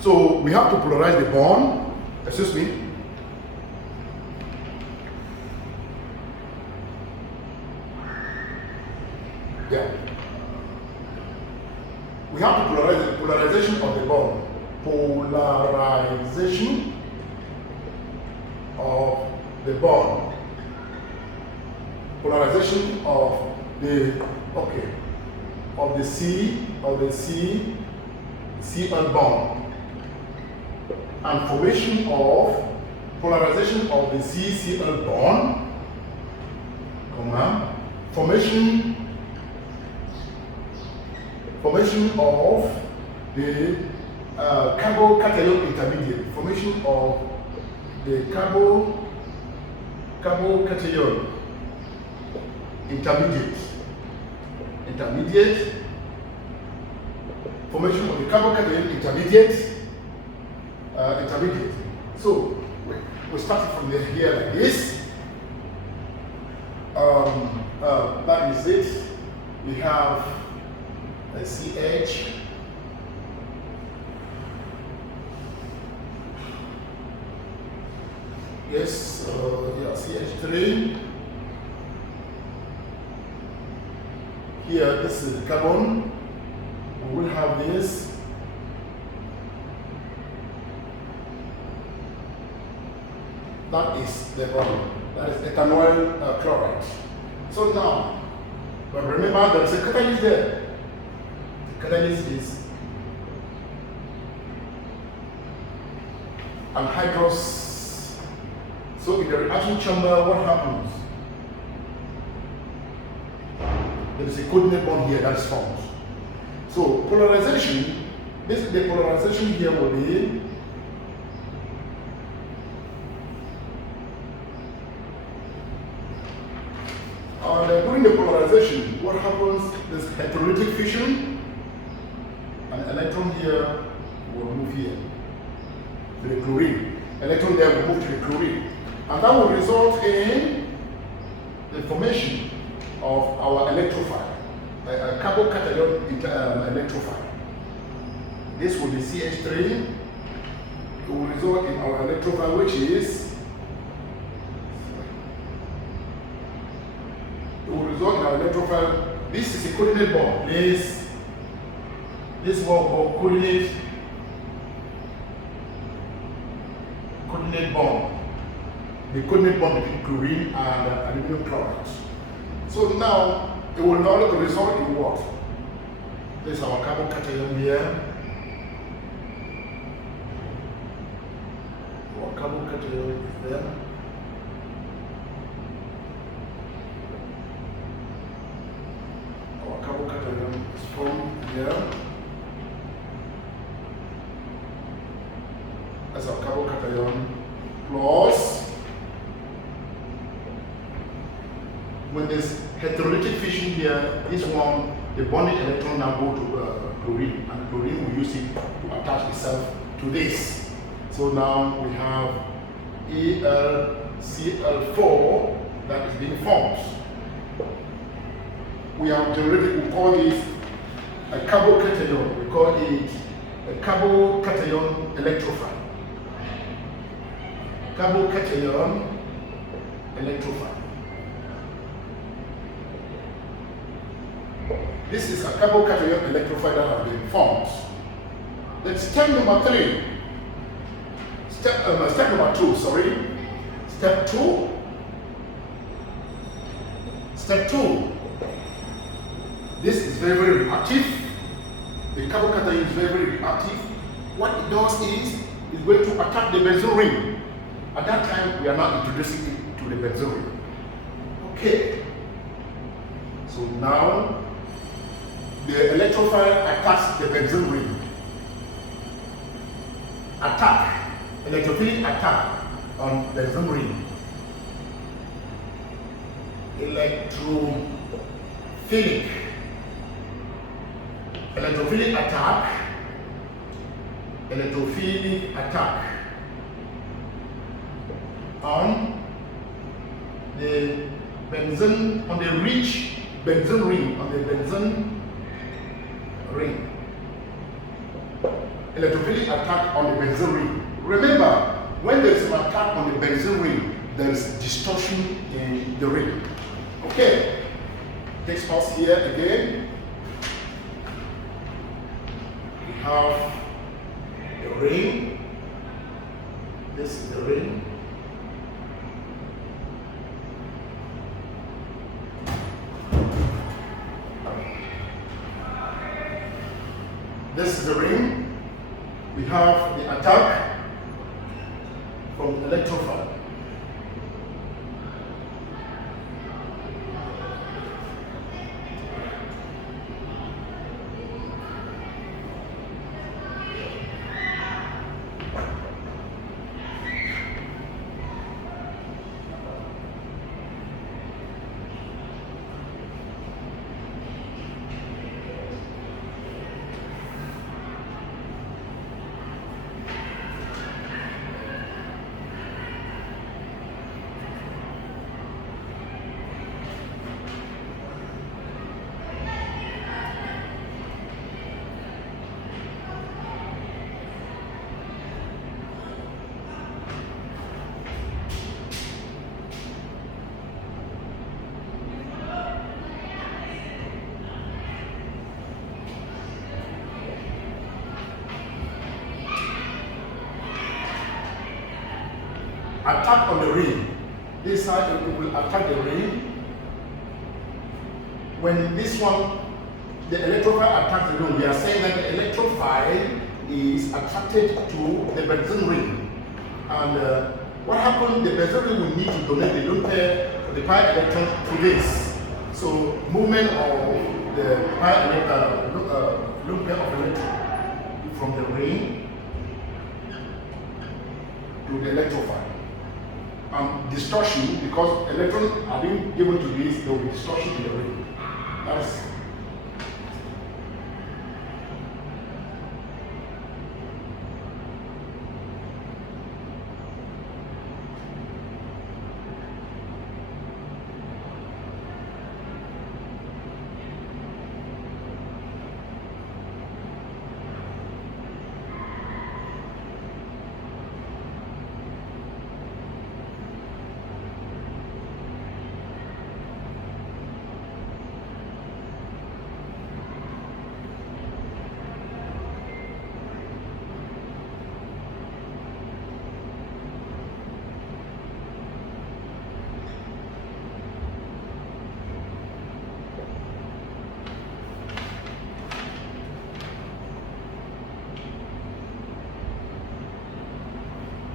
So we have to polarize the bond. Excuse me. Yeah. We have to polarize the polarization of the bond. Polarization of the bond. Polarization of the Cl bond, and formation of polarization of the CCl bond, formation of the carbocation intermediate, formation of the carbocation intermediate, formation of the carbocation intermediate. So we started from here like this. That is it. We have a CH. Yes, CH3. Here, this is carbon. We will have this. That is the bond. That is ethanol chloride. So now, but remember there is a catalyst there. The catalyst is anhydrous. So in the reaction chamber, what happens? There is a coordinate bond here that is formed. So polarization, the polarization here will be during the polarization, what happens? There's heterolytic fission. An electron here will move here to the chlorine. Electron there will move to the chlorine. And that will result in the formation of our electrophile, a carbocation electrophile. This will be CH3. It will result in our electrophile, which is electrophile. This is a coordinate bond. This one called coordinate bond. The coordinate bond between chlorine and aluminum chloride. So now it will not result in what? This is our carbocation here. Our carbocation is there. Carbocation is formed here. That's our carbocation plus, when there's heterolytic fission here, this one, the bonded electron now go to chlorine, and chlorine will use it to attach itself to this. So now we have ElCl4 that is being formed. We have generated, we call this a carbocation. We call it a carbocation electrophile. Carbocation electrophile. This is a carbocation electrophile that has been formed. Then step number 3. Step number 2, sorry. Step 2. Step 2. This is very, very reactive. The carbocation is very, very reactive. What it does is, it's going to attack the benzene ring. At that time, we are not introducing it to the benzene ring. Okay. So now, the electrophile attacks the benzene ring. Attack. Electrophilic attack on benzene ring. Electrophilic attack on the benzene, on the rich benzene ring, Electrophilic attack on the benzene ring. Remember, when there is an attack on the benzene ring, there is distortion in the ring. Okay, takes us here again. We have the ring. This is the ring. have the attack from electrophile. Attack on the ring. This side it will attack the ring. When this one, the electrophile attacks the ring, we are saying that the electrophile is attracted to the benzene ring. And what happened? The benzene ring will need to donate the lone pair electron to this. So movement of the lone pair of electron from the ring to the electrophile. Distortion, because electrons are being given to this, there will be distortion in the ring. That's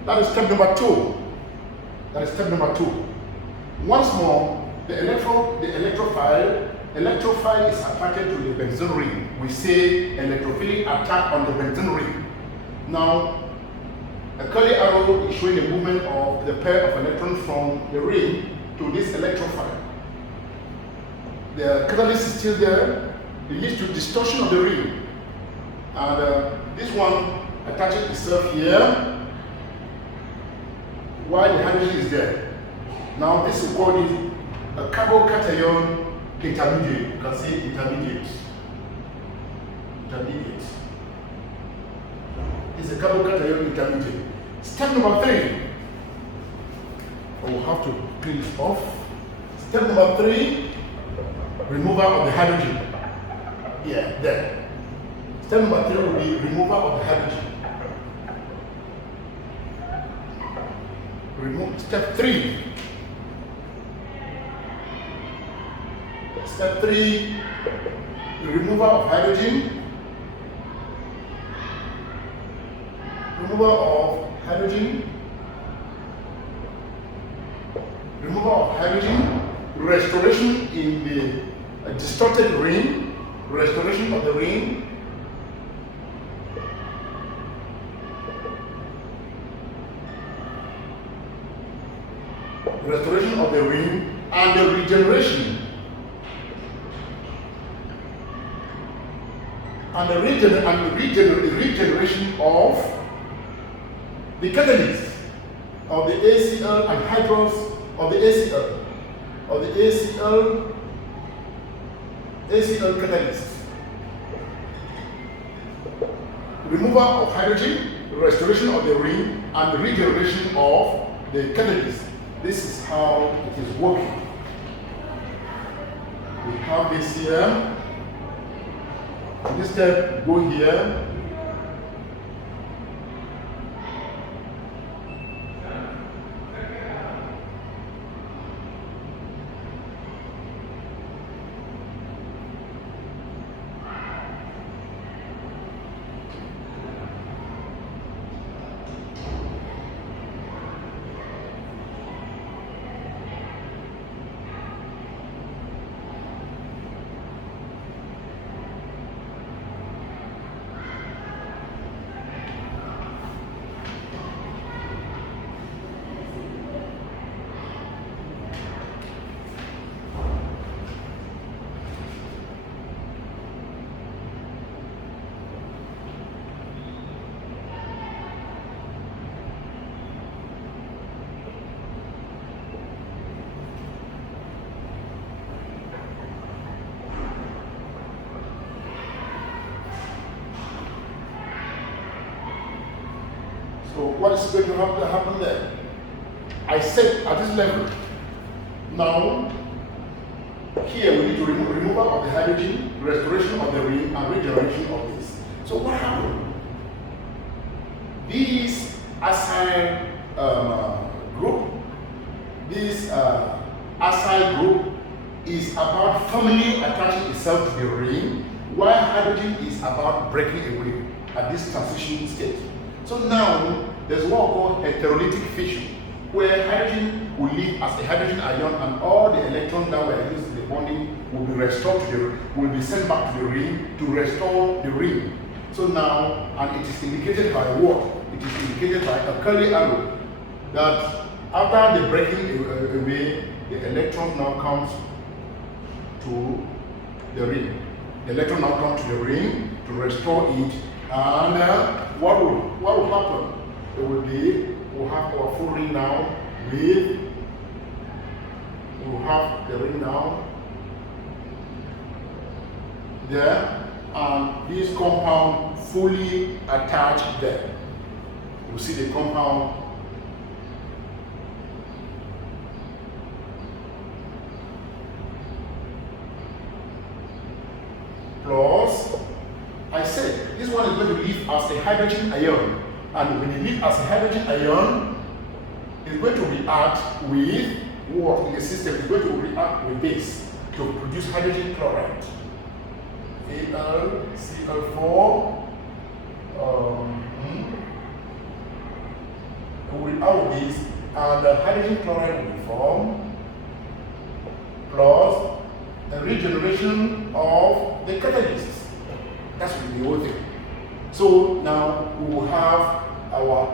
That is step number 2. That is step number 2. Once more, the electrophile is attracted to the benzene ring. We say electrophilic attack on the benzene ring. Now, a curly arrow is showing the movement of the pair of electrons from the ring to this electrophile. The catalyst is still there. It leads to distortion of the ring. And this one attaches itself here, while the hydrogen is there. Now this is called a carbocation intermediate. You can see intermediate. Intermediate. It's a carbocation intermediate. Step number 3. I will have to clean this off. Step number 3, removal of the hydrogen. Yeah, there. Step number 3 will be removal of the hydrogen. Step 3. Step 3, removal of hydrogen. Removal of hydrogen. Removal of hydrogen. Restoration in the distorted ring. Restoration of the ring. Restoration of the ring and the regeneration. And the regeneration of the catalyst of the ACL and hydros of the ACL. Of the ACL catalyst. Removal of hydrogen, restoration of the ring, and the regeneration of the catalyst. This is how it is working. We have this here. This step go here. So what is going to happen there? I said at this level. Now, here we need to removal of the hydrogen, restoration of the ring, and regeneration of this. So what happened? This acyl group, this acyl group is about firmly attaching itself to the ring, while hydrogen is about breaking away at this transition state. So now there's what we call heterolytic fission, where hydrogen will live as a hydrogen ion, and all the electrons that were used in the bonding will be restored to the, will be sent back to the ring to restore the ring. So now, and it is indicated by what? It is indicated by a curly arrow that after the breaking away, the electron now comes to the ring. The electron now comes to the ring to restore it, and what will happen? It will be, we'll have our full ring now with, we'll have the ring now there, and this compound fully attached there. We'll see the compound plus, I said this one is going to live as a hydrogen ion, and when it lives as a hydrogen ion, it's going to react with what in the system? It's going to react with this to produce hydrogen chloride. AlCl4 without this, and the hydrogen chloride will form, plus the regeneration of the catalysts. That's the whole thing. So now we will have our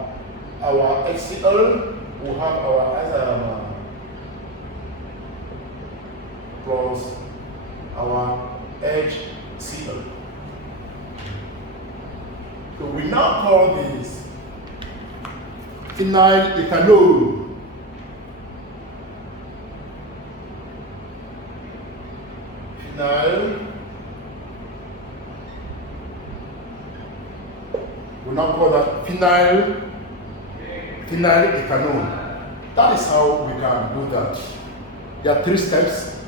HCl, we will have our plus our HCl. So we now call this phenyl ethanol. Phenyl. We now call that phenyl ethanol. That is how we can do that. There are 3 steps: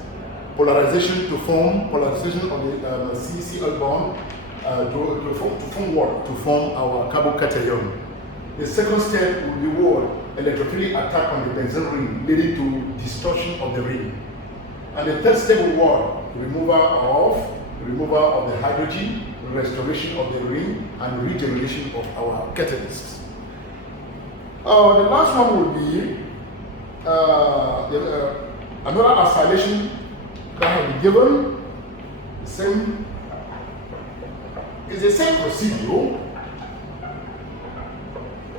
polarization to form polarization of the CCl bond to form what? To form our carbocation. The second step will be what? Electrophilic attack on the benzene ring, leading to distortion of the ring. And the third step will be what? Removal of the hydrogen, restoration of the ring, and regeneration of our catalysts. The last one will be another acylation that has been given. It's the same procedure.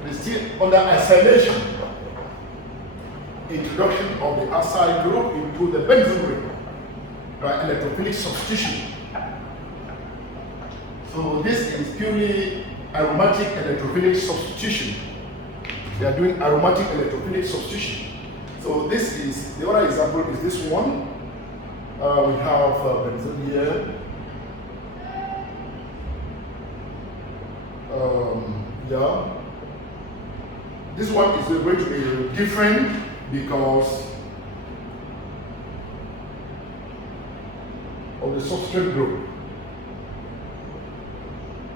It's still under acylation. Introduction of the acyl group into the benzene ring by electrophilic substitution. So this is purely aromatic electrophilic substitution. They are doing aromatic electrophilic substitution. So this is, the other example is this one. We have benzene here. Yeah. This one is going to be different because of the substrate group.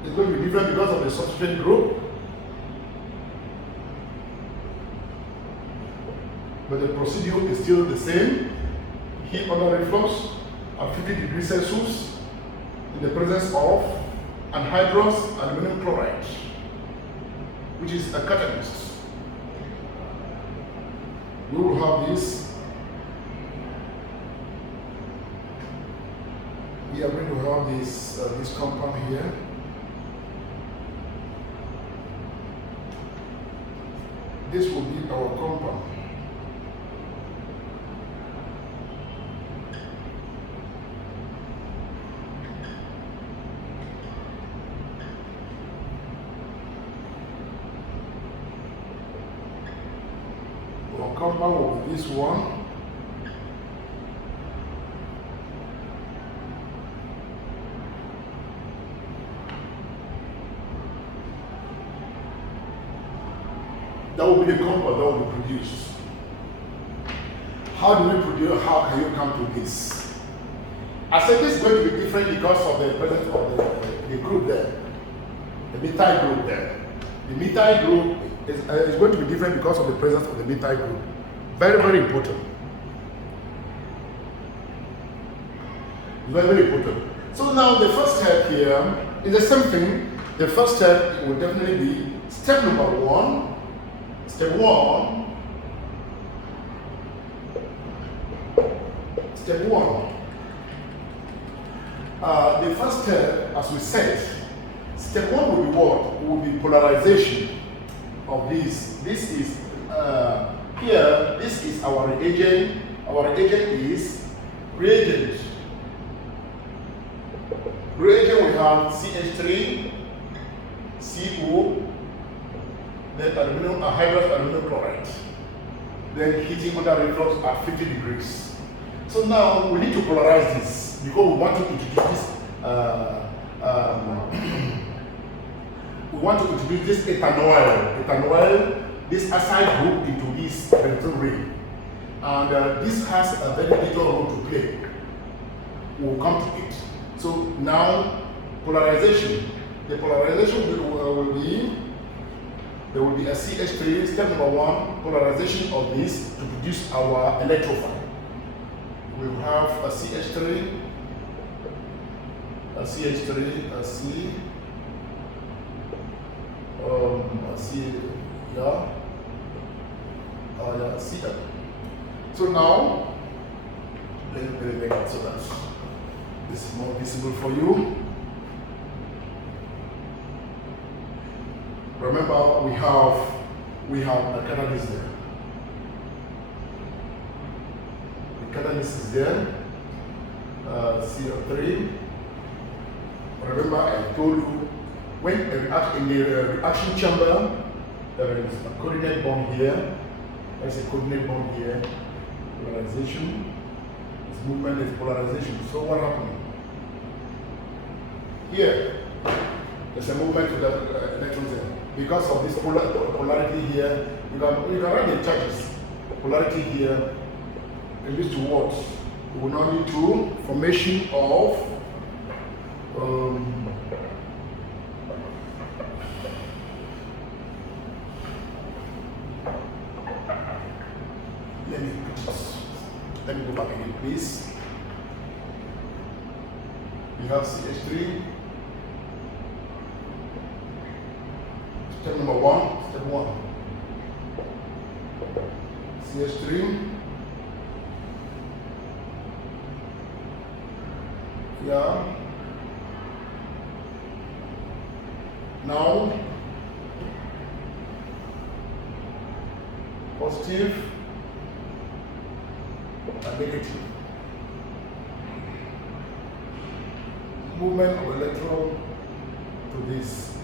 It's going to be different because of the substrate group. But the procedure is still the same. Heat under reflux at 50 degrees Celsius in the presence of anhydrous aluminum chloride, which is a catalyst. We will have this. We are going to have this compound here. This will be our compound. Our compound will be this one. That will be the compound that will be produced. How do we produce? How can you come to this? I said this is going to be different because of the presence of the group there, the methyl group there. The methyl group is going to be different because of the presence of the methyl group. Very, very important. Very, very important. So now the first step here is the same thing. The first step will definitely be step number one. Step one. Step one. The first step, as we said, step one will be what? Will be polarization of this. This is here. This is our reagent. Our reagent is reagent. Reagent we have CH3, CO, then aluminum, hydrous aluminum chloride. Then heating under reflux at 50 degrees. So now we need to polarize this because we want to introduce this. We want to introduce this ethanol, this acyl group into this benzene ring, and this has a very little role to play. We will come to it. So now polarization. The polarization will be. There will be a CH3. Step number one: polarization of this to produce our electrophile. We will have a CH3, a CH3, a C, a C, yeah, yeah, C. So now, let me make it so that this is more visible for you. Remember, we have a catalyst there. Catalyst is there, CO3. Remember, I told you when in the reaction chamber, there is a coordinate bond here. There's a coordinate bond here. Polarization. This movement is polarization. So what happened? Here, there's a movement to the electrons there. Because of this polarity here, you can write the charges. Polarity here. It leads to what? We will now lead to formation of let me go back again, please. We have CH3. Step number one. Step one. CH3. Yeah. Now, positive and negative. Movement of electron to this.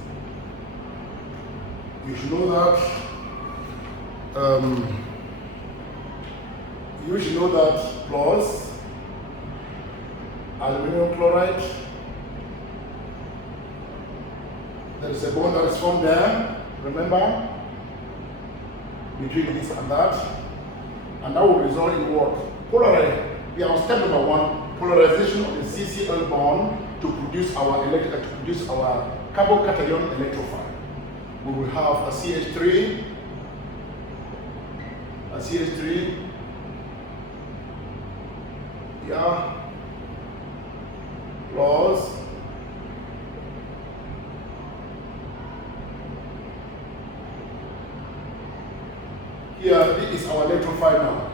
You should know that. Plus aluminum chloride. There is a bond that is formed there, remember, between this and that will result in what? Polarization. We are on step number one, polarization of the CCl bond to produce our carbocation electrophile. We will have a CH3, yeah, plus here, this is our electrophile now.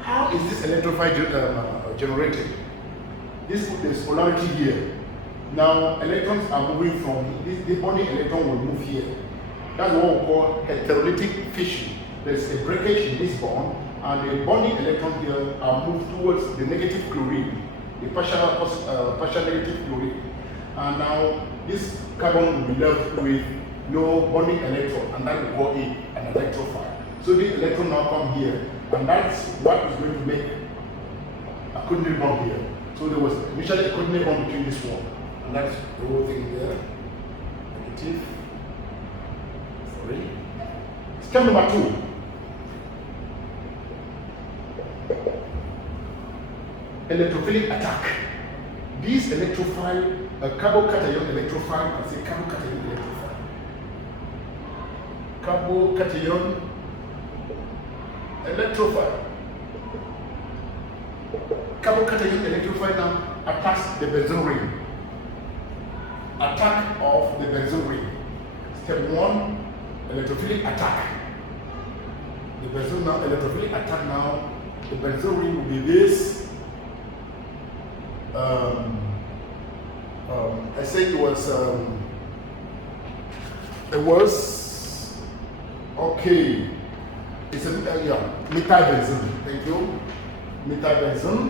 How is this electrophile generated? This polarity here. Now, electrons are moving from this bonding electron will move here. That's what we call heterolytic fission. There's a breakage in this bond, and the bonding electrons here are moved towards the negative chlorine, the partial negative chlorine. And now, this carbon will be left with no bonding electron, and that we call it an electrophile. So the electron now come here, and that's what is going to make a coordinate bond here. So there was initially a coordinate bond between this one, and that's the whole thing there. Negative. 3. Step number 2. Electrophilic attack. This electrophile, a carbocation electrophile, I say carbocation electrophile. Carbocation electrophile. Carbocation electrophile now attacks the benzene ring. Attack of the benzene ring. Step 1, electrophilic attack. The benzene now, electrophilic attack now, the benzene ring will be this. I said it was okay. It's a methyl benzene. Thank you. Methyl benzene.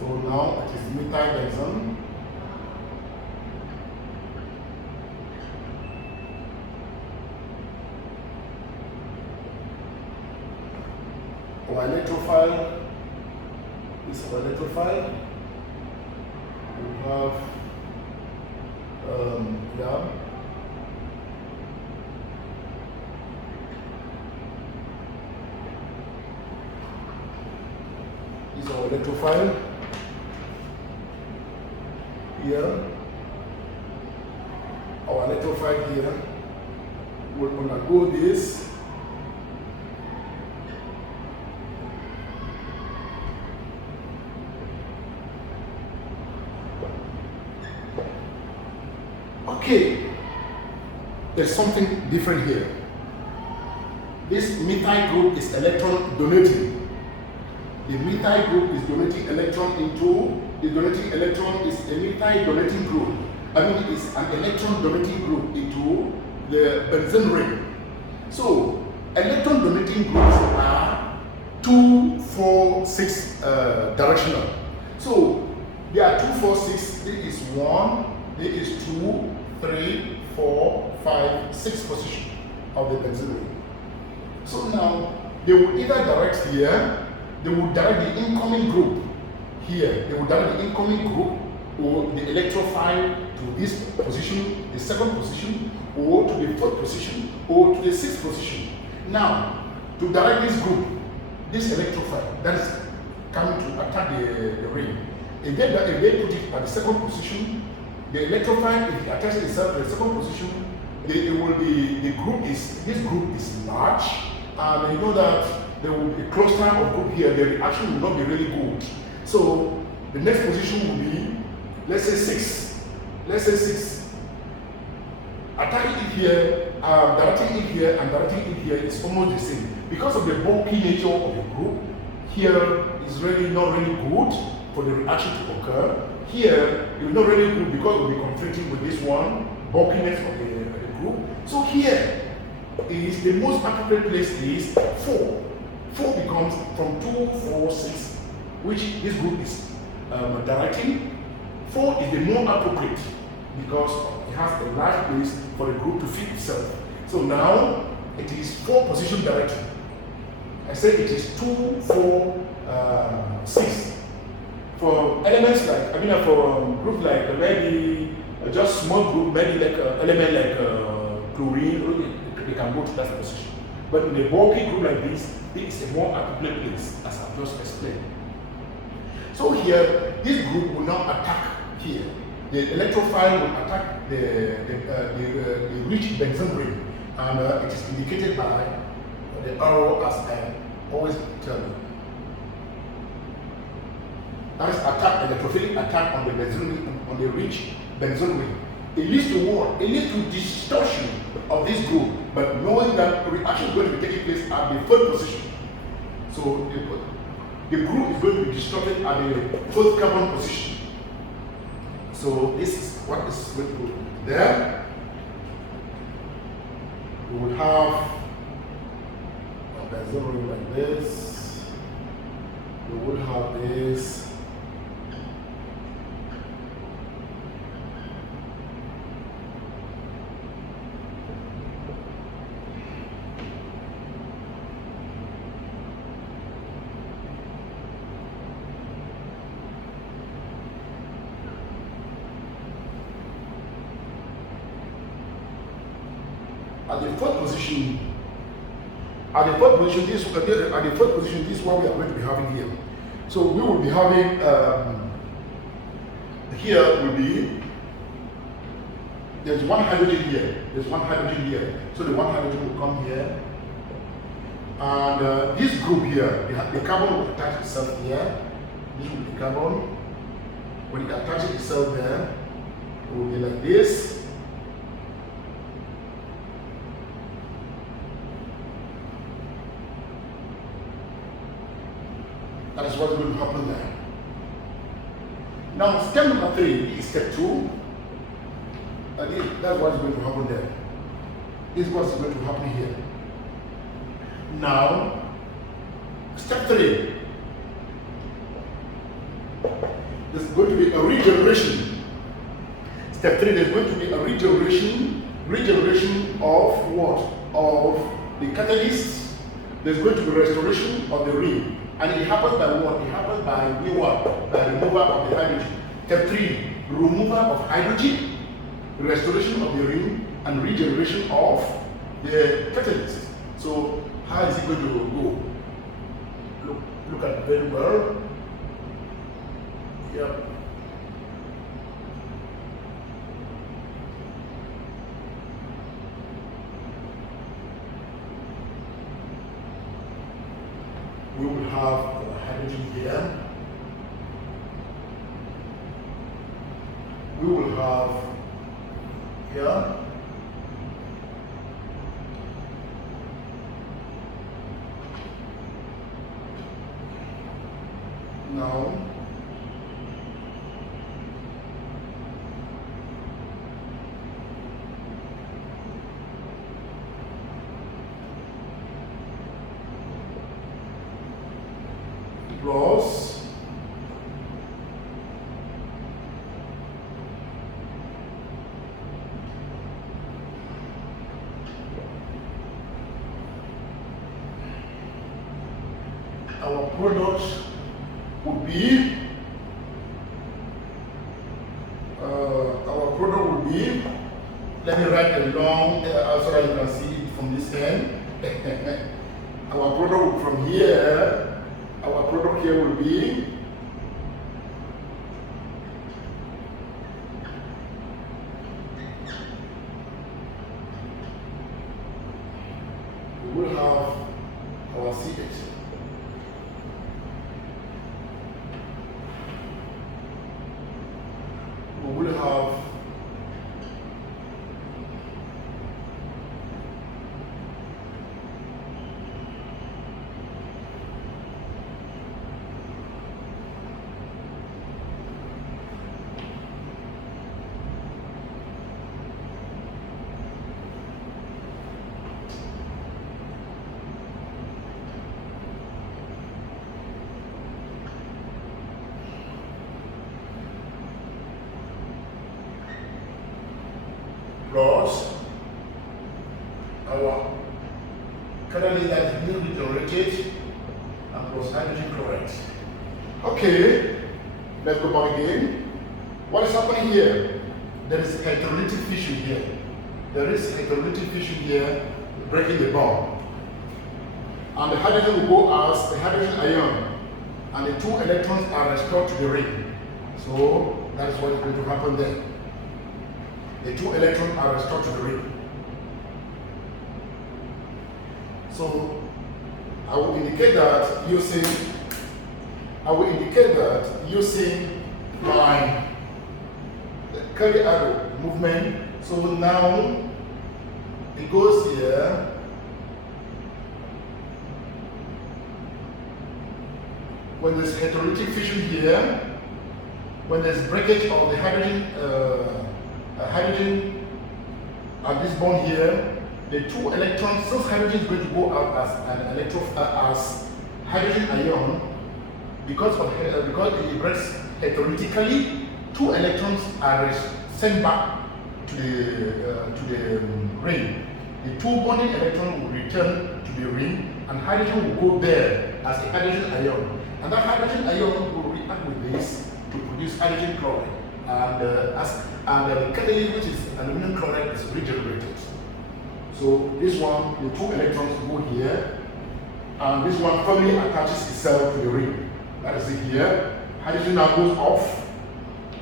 So now it is methyl benzene. Our electrophile. This is our electrophile. We have this is our electrophile here. Our electrophile here. We're gonna go this. Okay, there's something different here. This methyl group is electron donating. The methyl group is donating electron into, the donating electron is a methyl donating group. I mean, it's an electron donating group into the benzene ring. So, electron donating groups are 2, 4, 6 directional. So, there are 2, 4, 6, there is 1, there is 2, 3, 4, 5, 6 position of the benzene ring. So now they will either direct here, they will direct the incoming group here, they will direct the incoming group or the electrophile to this position, the 2nd position, or to the 4th position, or to the 6th position. Now, to direct this group, this electrophile that is coming to attack the ring, if they put it at the 2nd position, the electrophile, if it attaches itself to the 2nd position, this group is large, and you know that there will be a cluster of group here, the reaction will not be really good. So the next position will be, let's say 6. Let's say 6. Attacking it here, directing it here, and directing it here is almost the same. Because of the bulky nature of the group, here is really not really good for the reaction to occur. Here, it will not really good because it will be conflicting with this one, bulkiness of the group. So here is the most appropriate place is 4. 4 becomes from 2, 4, 6, which this group is directing. 4 is the more appropriate because it has a large place for the group to fit itself. So now it is 4 position directing. I said it is 2, 4, 6. For elements like, for group like maybe just small group, maybe like element like chlorine, they can go to that position. But in a bulky group like this is a more appropriate place, as I've just explained. So here, this group will now attack here. The electrophile will attack the rich benzene ring, and it is indicated by the arrow, as I always tell you. That is attack, electrophilic attack on the benzene, on the rich benzene ring. It leads to what? It leads to distortion of this group, but knowing that reaction is going to be taking place at the 3rd position. So the group is going to be distorted at the 4th carbon position. So this is what is going to be there. We will have a benzene ring like this. We will have this. At the fourth position, this is what we are going to be having here. So we will be having here will be, there's one hydrogen here. There's one hydrogen here. So the one hydrogen will come here. And this group here, the carbon will attach itself here. This will be the carbon. When it attaches itself there, it will be like this. That is what's going to happen there. Now, step number 3 is step 2. That's what's going to happen there. This is what's going to happen here. Now, step 3. There's going to be a regeneration. Step 3, there's going to be a regeneration of what? Of the catalyst. There's going to be restoration of the ring. And it happens by what? It happens by what? By removal of the hydrogen. Step 3, removal of hydrogen, restoration of the ring, and regeneration of the catalyst. So, how is it going to go? Look at it very well. Yep. We will have hydrogen here. We will have here. Now, plus our product would be let me write along so that you can see it from this end. Our product from here, our product here will be we will have our CH. We will have plus our catalyst that is being regenerated and plus hydrogen chloride. Okay, let's go back again. What is happening here? There is hydrolytic fission here. There is hydrolytic fission here breaking the bond. And the hydrogen will go as the hydrogen ion and the 2 electrons are restored to the ring. So that is what is going to happen there. The 2 electrons are restored to the ring. So I will indicate that using my curly arrow movement. So now it goes here. When there's hydrolytic fission here, when there's breakage of the hydrogen at this bond here, the 2 electrons, since hydrogen is going to go out as an as hydrogen ion, because it breaks hydrolytically, 2 electrons are sent back to the ring. The 2 bonding electrons will return to the ring, and hydrogen will go there as a hydrogen ion, and that hydrogen ion will react with this to produce hydrogen chloride. And the catalyst, which is aluminum chloride, is regenerated. So this one, the 2 electrons go here, and this one firmly attaches itself to the ring. That is it here. Hydrogen now goes off,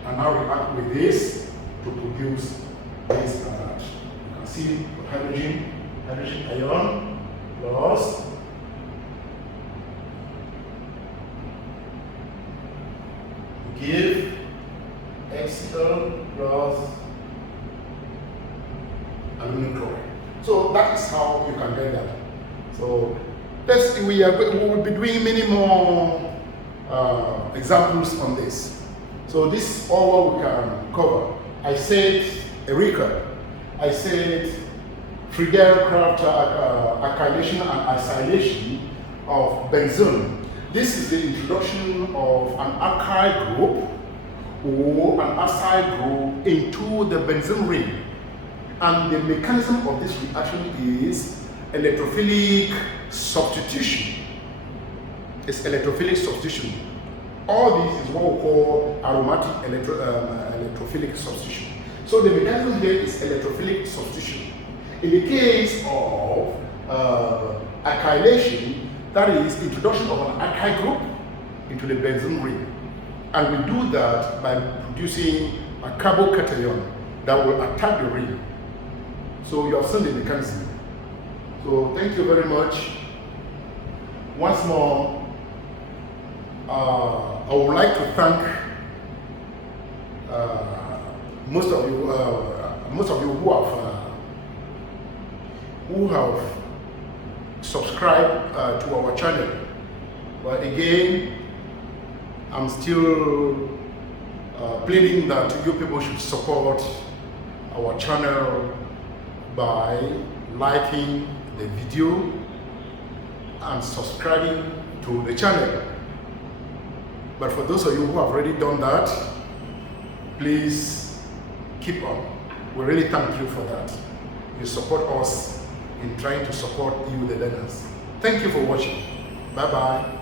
and now react with this to produce this and that. You can see hydrogen ion plus give HCl plus aluminum chloride. So that is how you can get that. So we will be doing many more examples on this. So this is all what we can cover. I said Eureka. I said Friedel acylation and acylation of benzene. This is the introduction of an alkyl group or an acyl group into the benzene ring. And the mechanism of this reaction is electrophilic substitution. It's electrophilic substitution. All this is what we call aromatic electrophilic substitution. So the mechanism here is electrophilic substitution. In the case of acylation, that is introduction of an alkyl group into the benzene ring. And we do that by producing a carbocation that will attack the ring. So you have seen the mechanism. So thank you very much. Once more, I would like to thank most of you who have subscribed to our channel. But again, I'm still pleading that you people should support our channel by liking the video and subscribing to the channel. But for those of you who have already done that, please keep on. We really thank you for that. You support us in trying to support you, the learners. Thank you for watching. Bye-bye.